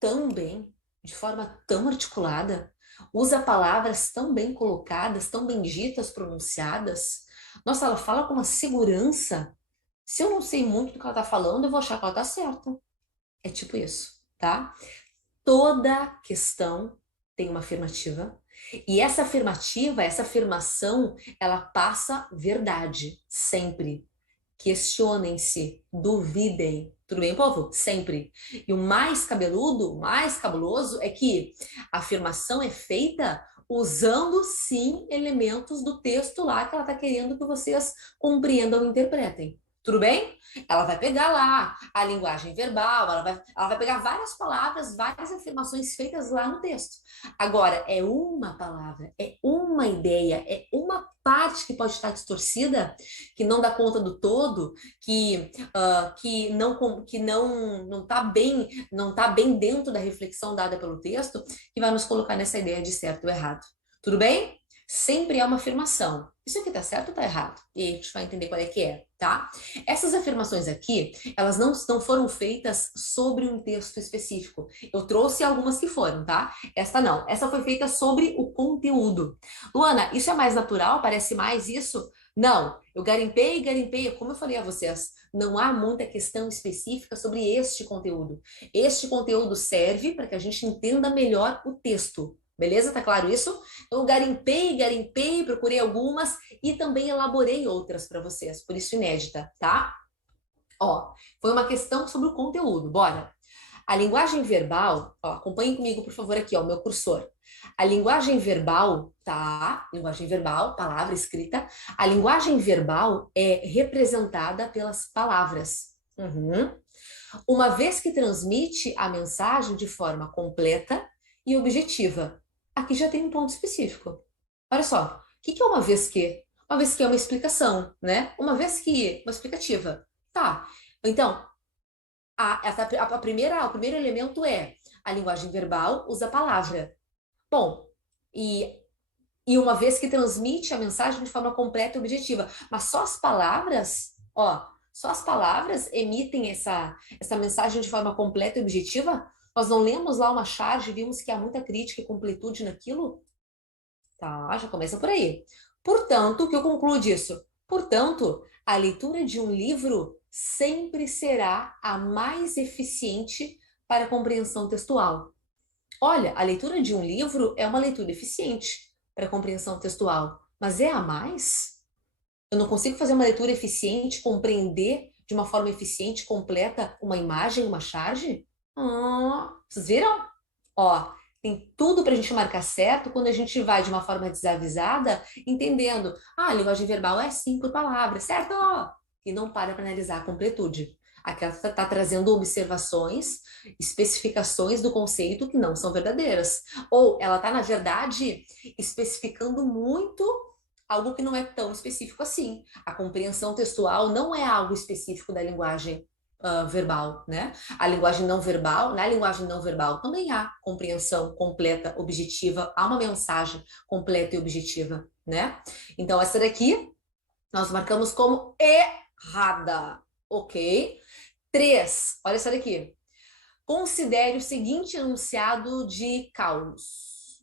tão bem, de forma tão articulada, usa palavras tão bem colocadas, tão bem ditas, pronunciadas. Nossa, ela fala com uma segurança. Se eu não sei muito do que ela tá falando, eu vou achar que ela tá certa. É tipo isso, tá? Toda questão tem uma afirmativa. E essa afirmativa, essa afirmação, ela passa verdade, sempre. Questionem-se, duvidem. Tudo bem, povo? Sempre. E o mais cabeludo, o mais cabuloso é que a afirmação é feita usando, sim, elementos do texto lá que ela está querendo que vocês compreendam e interpretem. Tudo bem? Ela vai pegar lá a linguagem verbal, ela vai pegar várias palavras, várias afirmações feitas lá no texto. Agora, é uma palavra, é uma ideia, é uma parte que pode estar distorcida, que não dá conta do todo, que não está bem dentro da reflexão dada pelo texto, que vai nos colocar nessa ideia de certo ou errado. Tudo bem? Sempre é uma afirmação. Isso aqui tá certo ou tá errado? E a gente vai entender qual é que é, tá? Essas afirmações aqui, elas não foram feitas sobre um texto específico. Eu trouxe algumas que foram, tá? Esta não. Essa foi feita sobre o conteúdo. Luana, isso é mais natural? Parece mais isso? Não. Eu garimpei, como eu falei a vocês, não há muita questão específica sobre este conteúdo. Este conteúdo serve para que a gente entenda melhor o texto. Beleza? Tá claro isso? Então, eu garimpei, procurei algumas e também elaborei outras para vocês, por isso inédita, tá? Ó, foi uma questão sobre o conteúdo, bora. A linguagem verbal, ó, acompanhem comigo, por favor, aqui, ó, o meu cursor. A linguagem verbal, tá? Linguagem verbal, palavra escrita. A linguagem verbal é representada pelas palavras. Uhum. Uma vez que transmite a mensagem de forma completa e objetiva. Aqui já tem um ponto específico. Olha só, o que é uma vez que? Uma vez que é uma explicação, né? Uma vez que, uma explicativa. Tá, então, o primeiro elemento é a linguagem verbal usa a palavra. Bom, e uma vez que transmite a mensagem de forma completa e objetiva. Mas só as palavras, ó, só as palavras emitem essa mensagem de forma completa e objetiva? Nós não lemos lá uma charge e vimos que há muita crítica e completude naquilo? Tá, já começa por aí. Portanto, o que eu concluo disso? Portanto, a leitura de um livro sempre será a mais eficiente para a compreensão textual. Olha, a leitura de um livro é uma leitura eficiente para a compreensão textual, mas é a mais? Eu não consigo fazer uma leitura eficiente, compreender de uma forma eficiente, completa, uma imagem, uma charge? Vocês viram? Ó, tem tudo para a gente marcar certo quando a gente vai de uma forma desavisada, entendendo, a linguagem verbal é sim por palavra, certo? E não para analisar a completude. Aqui ela está trazendo observações, especificações do conceito que não são verdadeiras. Ou ela está, na verdade, especificando muito algo que não é tão específico assim. A compreensão textual não é algo específico da linguagem verbal, né? A linguagem não verbal, na linguagem não verbal também há compreensão completa, objetiva, há uma mensagem completa e objetiva, né? Então, essa daqui nós marcamos como errada, ok? 3, olha essa daqui. Considere o seguinte enunciado de Carlos.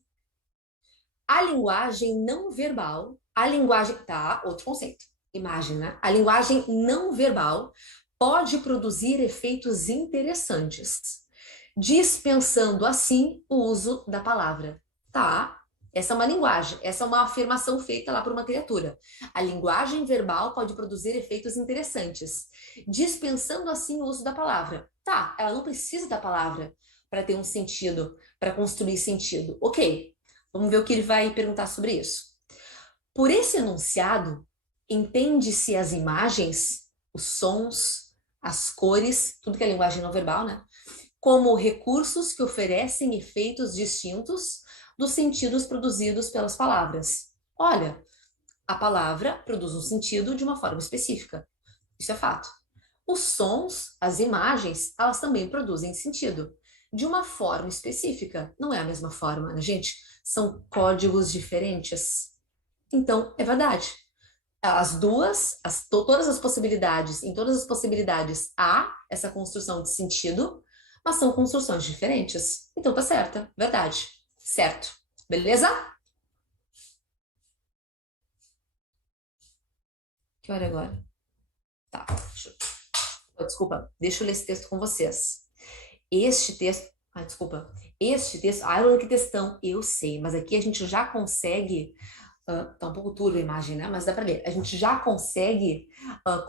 A linguagem não verbal, tá, outro conceito, imagem, né? A linguagem não verbal pode produzir efeitos interessantes, dispensando assim o uso da palavra, tá? Essa é uma linguagem, essa é uma afirmação feita lá por uma criatura. A linguagem verbal pode produzir efeitos interessantes, dispensando assim o uso da palavra. Tá, ela não precisa da palavra para ter um sentido, para construir sentido. Ok, vamos ver o que ele vai perguntar sobre isso. Por esse enunciado, entende-se as imagens, os sons, as cores, tudo que é linguagem não verbal, né? Como recursos que oferecem efeitos distintos dos sentidos produzidos pelas palavras. Olha, A palavra produz um sentido de uma forma específica. Isso é fato. Os sons, as imagens, elas também produzem sentido de uma forma específica. Não é a mesma forma, né, gente? São códigos diferentes. Então, é verdade. As duas, todas as possibilidades, em todas as possibilidades há essa construção de sentido, mas são construções diferentes. Então tá certa, verdade. Certo. Beleza? Que hora é agora? Tá. Desculpa, deixa eu ler esse texto com vocês. Este texto. Ai, desculpa. Este texto. Ai, olha que textão. Eu sei, mas aqui a gente já consegue. Tá um pouco turva a imagem, né? Mas dá para ler. A gente já consegue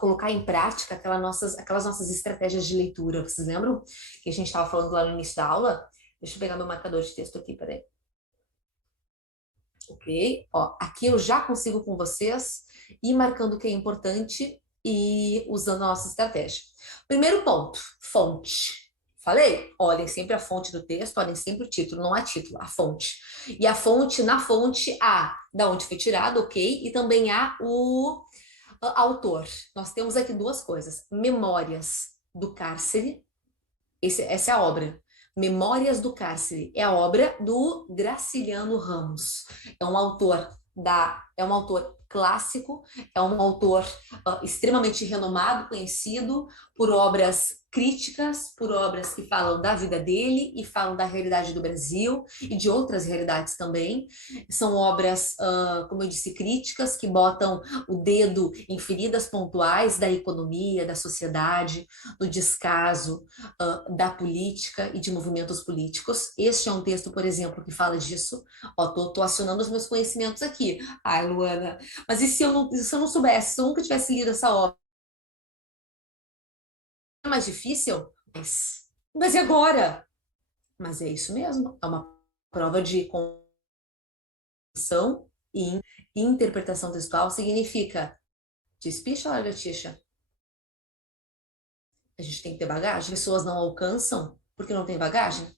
colocar em prática aquelas nossas estratégias de leitura. Vocês lembram que a gente estava falando lá no início da aula? Deixa eu pegar meu marcador de texto aqui, peraí. Ok? Ó, aqui eu já consigo com vocês ir marcando o que é importante e usando a nossa estratégia. Primeiro ponto, fonte. Falei? Olhem sempre a fonte do texto, olhem sempre o título, não há título, a fonte. E a fonte, na fonte, há da onde foi tirado, ok? E também há o autor. Nós temos aqui duas coisas: Memórias do Cárcere, essa é a obra. Memórias do Cárcere é a obra do Graciliano Ramos. É um autor clássico, é um autor extremamente renomado, conhecido por obras críticas, por obras que falam da vida dele e falam da realidade do Brasil e de outras realidades também. São obras, como eu disse, críticas, que botam o dedo em feridas pontuais da economia, da sociedade, do descaso, da política e de movimentos políticos. Este é um texto, por exemplo, que fala disso. Ó, tô acionando os meus conhecimentos aqui. Ai, Luana, mas e se eu não soubesse, se eu nunca tivesse lido essa obra? É mais difícil? Mas e agora? Mas é isso mesmo, é uma prova de compreensão e interpretação textual significa despicha ou lagartixa? A gente tem que ter bagagem. Pessoas não alcançam porque não tem bagagem.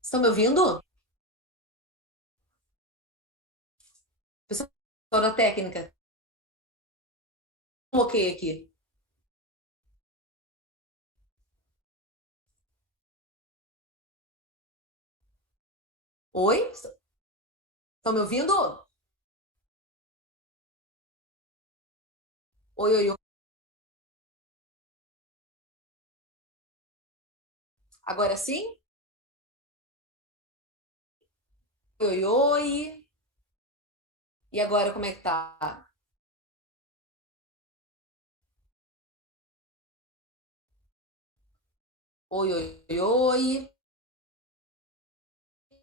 Estão me ouvindo? Pessoal da técnica, ok aqui. Oi? Estão me ouvindo? Oi, oi, oi. Agora sim? Oi, oi, oi. E agora como é que tá? Oi, oi, oi.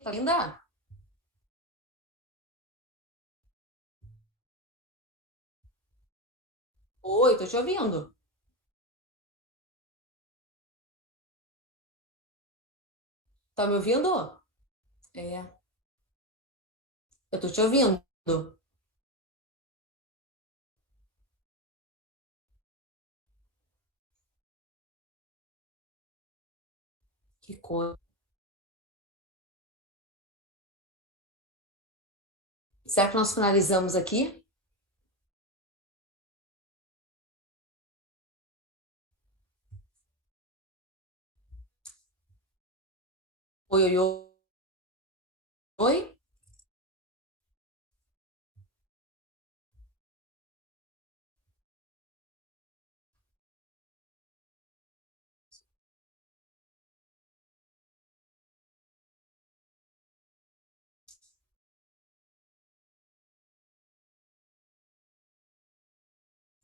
Tá linda? Oi, tô te ouvindo. Tá me ouvindo? É, eu tô te ouvindo. Que coisa. Será que nós finalizamos aqui? Oi, oi, oi. Oi?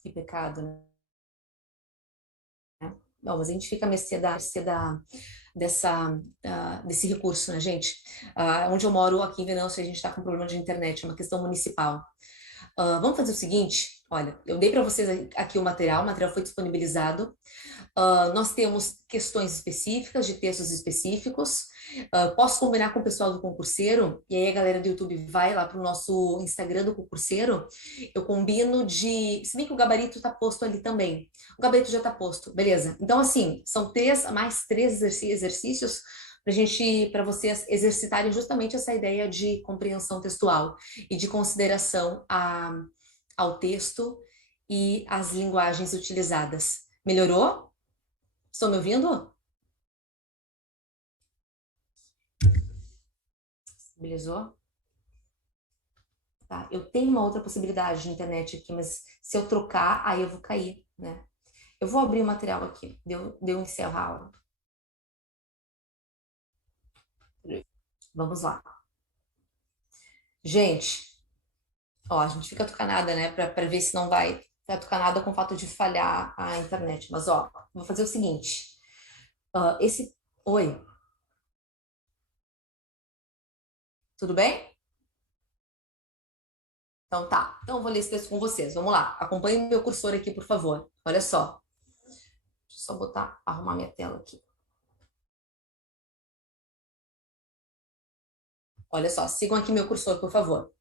Que pecado, né? Não, mas a gente fica à mercê desse recurso, né, gente? Onde eu moro, aqui em Venâncio, a gente está com problema de internet, é uma questão municipal. Vamos fazer o seguinte: olha, eu dei para vocês aqui o material foi disponibilizado. Nós temos questões específicas, de textos específicos. Posso combinar com o pessoal do concurseiro, e aí a galera do YouTube vai lá para o nosso Instagram do concurseiro. Eu combino de. Se bem que o gabarito está posto ali também. O gabarito já está posto, beleza. Então, assim, são mais três exercícios para vocês exercitarem justamente essa ideia de compreensão textual e de consideração ao texto e às linguagens utilizadas. Melhorou? Estão me ouvindo? Belezou? Tá? Eu tenho uma outra possibilidade de internet aqui, mas se eu trocar, aí eu vou cair, né? Eu vou abrir o material aqui, deu encerro a aula. Vamos lá. Gente, ó, a gente fica tucanada, né, para ver se não vai ficar tucanada com o fato de falhar a internet. Mas, ó, vou fazer o seguinte. Esse... Oi, tudo bem? Então tá. Então eu vou ler esse texto com vocês. Vamos lá. Acompanhe o meu cursor aqui, por favor. Olha só. Deixa eu só arrumar minha tela aqui. Olha só, sigam aqui meu cursor, por favor.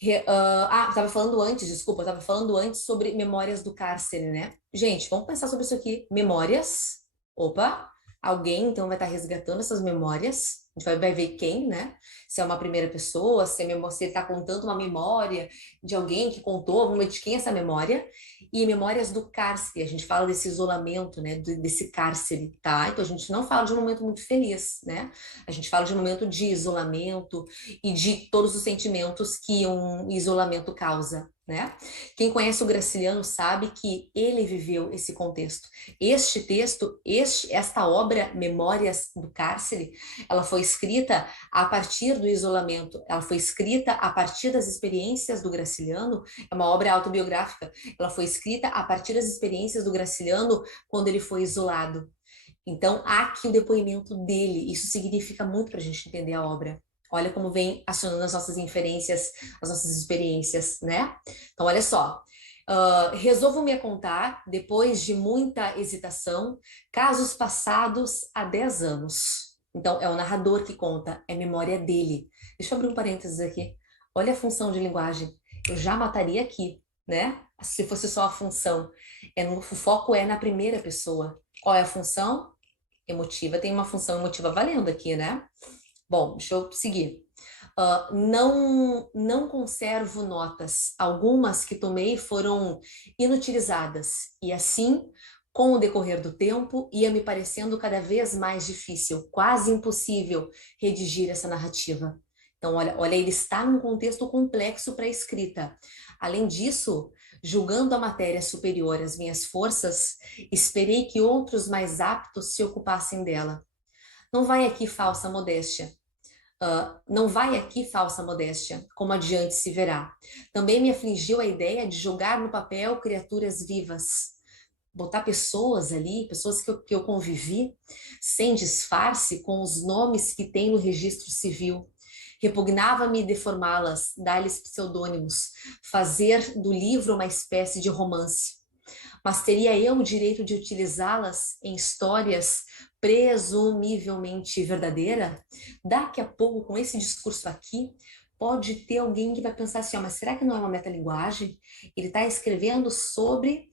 Estava falando antes, desculpa, estava falando antes sobre memórias do cárcere, né? Gente, vamos pensar sobre isso aqui. Memórias. Opa, alguém então vai estar resgatando essas memórias. A gente vai ver quem, né? Se é uma primeira pessoa, se ele está contando uma memória de alguém que contou, vamos ver de quem é essa memória. E memórias do cárcere, a gente fala desse isolamento, né? Desse cárcere, tá? Então a gente não fala de um momento muito feliz, né? A gente fala de um momento de isolamento e de todos os sentimentos que um isolamento causa, né? Quem conhece o Graciliano sabe que ele viveu esse contexto. Este texto, esta obra, Memórias do Cárcere, ela foi escrita a partir do isolamento, ela foi escrita a partir das experiências do Graciliano, é uma obra autobiográfica, ela foi escrita a partir das experiências do Graciliano quando ele foi isolado. Então, há aqui o depoimento dele, isso significa muito para a gente entender a obra. Olha como vem acionando as nossas inferências, as nossas experiências, né? Então, olha só. Resolvo-me a contar, depois de muita hesitação, casos passados há 10 anos. Então, é o narrador que conta, é memória dele. Deixa eu abrir um parênteses aqui. Olha a função de linguagem. Eu já mataria aqui, né? Se fosse só a função. O foco é na primeira pessoa. Qual é a função? Emotiva. Tem uma função emotiva valendo aqui, né? Bom, deixa eu seguir. Não conservo notas. Algumas que tomei foram inutilizadas. E assim, com o decorrer do tempo, ia me parecendo cada vez mais difícil, quase impossível, redigir essa narrativa. Então, olha, ele está num contexto complexo para a escrita. Além disso, julgando a matéria superior às minhas forças, esperei que outros mais aptos se ocupassem dela. Não vai aqui falsa modéstia. Não vai aqui falsa modéstia, como adiante se verá. Também me afligiu a ideia de jogar no papel criaturas vivas, botar pessoas ali, pessoas que eu convivi, sem disfarce com os nomes que tem no registro civil. Repugnava-me deformá-las, dar-lhes pseudônimos, fazer do livro uma espécie de romance. Mas teria eu o direito de utilizá-las em histórias presumivelmente verdadeiras? Daqui a pouco, com esse discurso aqui, pode ter alguém que vai pensar assim, mas será que não é uma metalinguagem? Ele está escrevendo sobre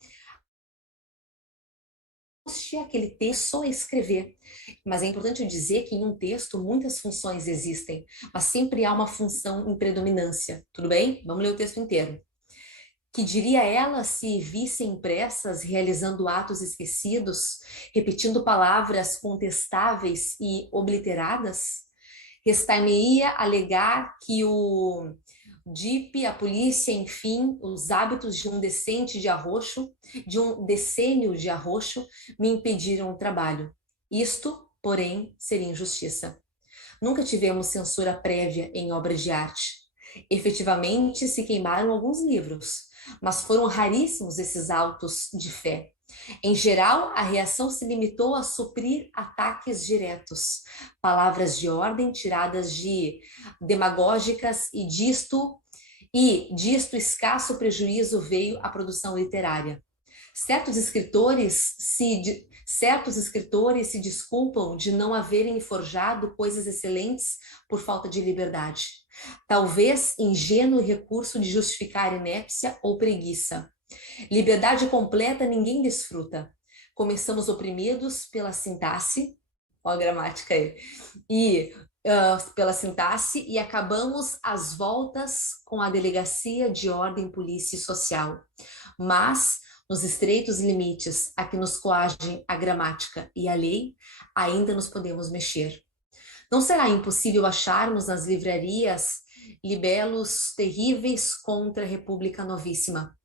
aquele texto só escrever. Mas é importante dizer que em um texto muitas funções existem, mas sempre há uma função em predominância. Tudo bem? Vamos ler o texto inteiro. Que diria ela se visse impressas realizando atos esquecidos, repetindo palavras contestáveis e obliteradas? Restar-me-ia alegar que o DIP, a polícia, enfim, os hábitos de um de um decênio de arroxo, me impediram o trabalho. Isto, porém, seria injustiça. Nunca tivemos censura prévia em obras de arte. Efetivamente, se queimaram alguns livros, mas foram raríssimos esses autos de fé. Em geral, a reação se limitou a suprir ataques diretos, palavras de ordem tiradas de demagógicas disto escasso prejuízo veio à produção literária. Certos escritores se desculpam de não haverem forjado coisas excelentes por falta de liberdade. Talvez ingênuo recurso de justificar inépcia ou preguiça. Liberdade completa ninguém desfruta. Começamos oprimidos pela sintaxe, Ó a gramática aí. E pela sintaxe, e acabamos as voltas com a Delegacia de Ordem, Polícia e Social. Mas, nos estreitos limites a que nos coagem a gramática e a lei, ainda nos podemos mexer. Não será impossível acharmos nas livrarias libelos terríveis contra a República Novíssima,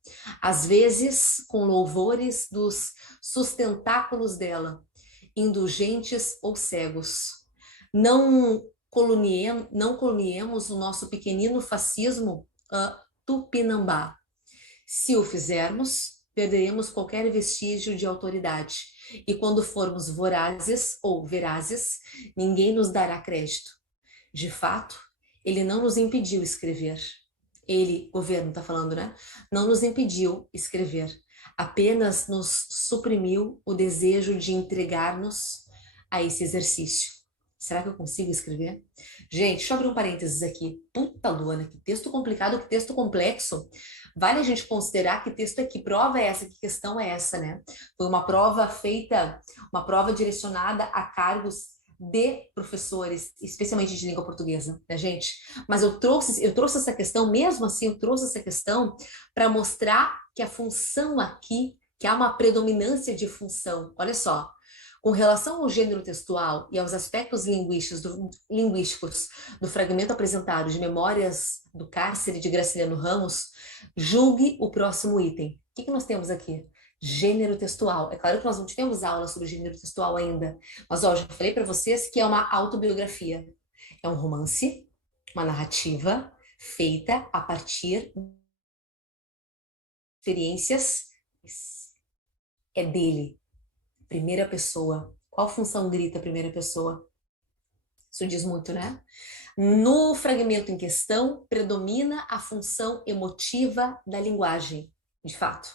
às vezes com louvores dos sustentáculos dela, indulgentes ou cegos. Não coloniemos o nosso pequenino fascismo Tupinambá. Se o fizermos, perderemos qualquer vestígio de autoridade. E quando formos vorazes ou verazes, ninguém nos dará crédito. De fato, ele não nos impediu escrever. Ele, governo está falando, né? Não nos impediu escrever. Apenas nos suprimiu o desejo de entregar-nos a esse exercício. Será que eu consigo escrever? Gente, deixa eu abrir um parênteses aqui. Puta, Luana, que texto complicado, que texto complexo. Vale a gente considerar que texto é que prova é essa, que questão é essa, né? Foi uma prova feita, uma prova direcionada a cargos de professores, especialmente de língua portuguesa, né, gente? Mas eu trouxe essa questão, mesmo assim, eu trouxe essa questão para mostrar que a função aqui, que há uma predominância de função. Olha só, com relação ao gênero textual e aos aspectos linguísticos do fragmento apresentado de Memórias do Cárcere de Graciliano Ramos, julgue o próximo item. O que nós temos aqui? Gênero textual. É claro que nós não tivemos aula sobre gênero textual ainda, mas ó, eu já falei para vocês que é uma autobiografia. É um romance, uma narrativa feita a partir de experiências. É dele. Primeira pessoa. Qual função grita primeira pessoa? Isso diz muito, né? No fragmento em questão, predomina a função emotiva da linguagem, de fato.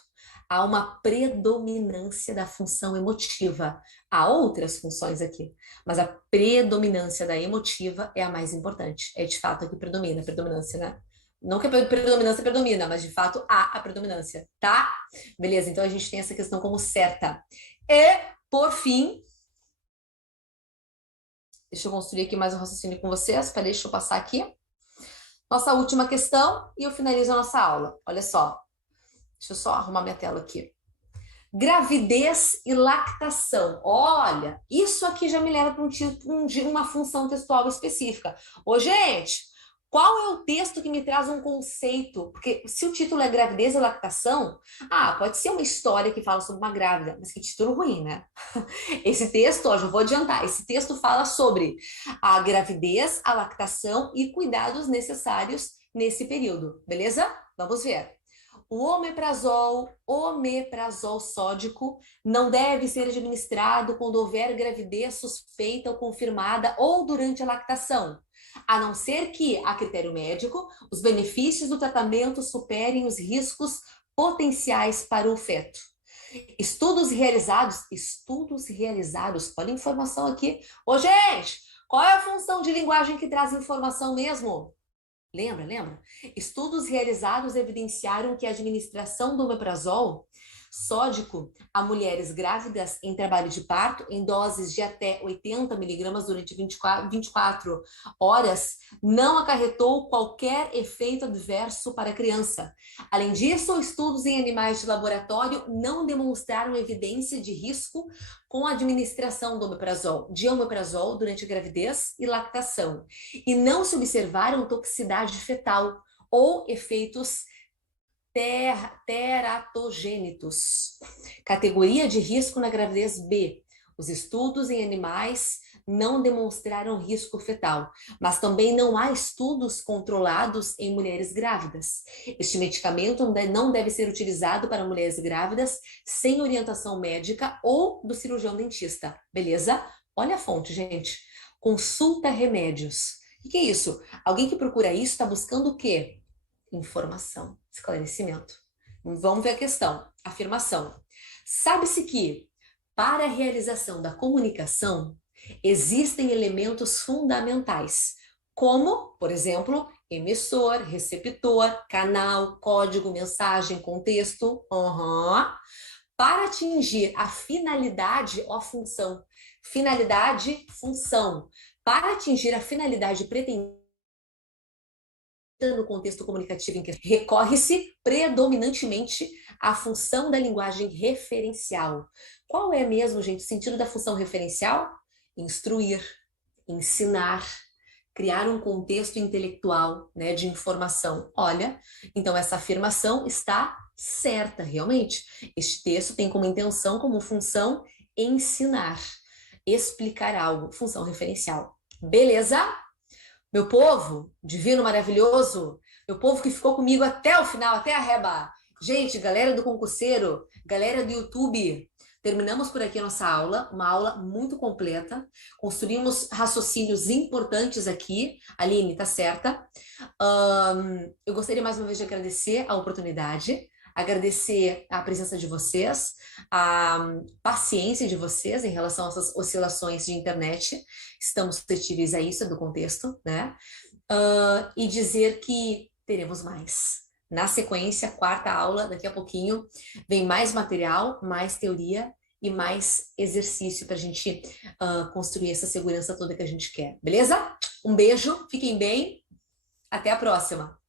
Há uma predominância da função emotiva. Há outras funções aqui, mas a predominância da emotiva é a mais importante. É de fato a que predomina, a predominância, né? Não que a predominância predomina, mas de fato há a predominância, tá? Beleza, então a gente tem essa questão como certa. E, por fim, deixa eu construir aqui mais um raciocínio com vocês, deixa eu passar aqui. Nossa última questão e eu finalizo a nossa aula. Olha só, deixa eu só arrumar minha tela aqui. Gravidez e lactação. Olha, isso aqui já me leva para uma função textual específica. Ô, gente, qual é o texto que me traz um conceito? Porque se o título é gravidez e lactação, pode ser uma história que fala sobre uma grávida, mas que título ruim, né? Esse texto, ó, já vou adiantar, esse texto fala sobre a gravidez, a lactação e cuidados necessários nesse período, beleza? Vamos ver. O omeprazol sódico não deve ser administrado quando houver gravidez suspeita ou confirmada ou durante a lactação, a não ser que, a critério médico, os benefícios do tratamento superem os riscos potenciais para o feto. Estudos realizados, olha a informação aqui. Ô, gente, qual é a função de linguagem que traz informação mesmo? Lembra? Estudos realizados evidenciaram que a administração do omeprazol sódico a mulheres grávidas em trabalho de parto, em doses de até 80 miligramas durante 24 horas, não acarretou qualquer efeito adverso para a criança. Além disso, estudos em animais de laboratório não demonstraram evidência de risco com a administração do omeprazol durante a gravidez e lactação, e não se observaram toxicidade fetal ou efeitos teratogênitos. Categoria de risco na gravidez B. Os estudos em animais não demonstraram risco fetal, mas também não há estudos controlados em mulheres grávidas. Este medicamento não deve ser utilizado para mulheres grávidas sem orientação médica ou do cirurgião dentista. Beleza? Olha a fonte, gente. Consulta remédios. O que é isso? Alguém que procura isso está buscando o quê? Informação, esclarecimento. Vamos ver a questão. Afirmação. Sabe-se que, para a realização da comunicação, existem elementos fundamentais, como, por exemplo, emissor, receptor, canal, código, mensagem, contexto. Para atingir a finalidade ou a função Finalidade, função. Para atingir a finalidade pretendida no contexto comunicativo em que recorre-se predominantemente à função da linguagem referencial. Qual é mesmo, gente, o sentido da função referencial? Instruir, ensinar, criar um contexto intelectual, né, de informação. Olha, então essa afirmação está certa, realmente. Este texto tem como intenção, como função, ensinar, explicar algo, função referencial. Beleza? Meu povo divino, maravilhoso, meu povo que ficou comigo até o final, até a reba. Gente, galera do concurseiro, galera do YouTube, terminamos por aqui a nossa aula, uma aula muito completa. Construímos raciocínios importantes aqui. Aline, tá certa? Eu gostaria mais uma vez de agradecer a oportunidade, agradecer a presença de vocês, a paciência de vocês em relação a essas oscilações de internet. Estamos suscetíveis a isso, é do contexto, né? E dizer que teremos mais. Na sequência, quarta aula, daqui a pouquinho, vem mais material, mais teoria e mais exercício para a gente construir essa segurança toda que a gente quer, beleza? Um beijo, fiquem bem, até a próxima!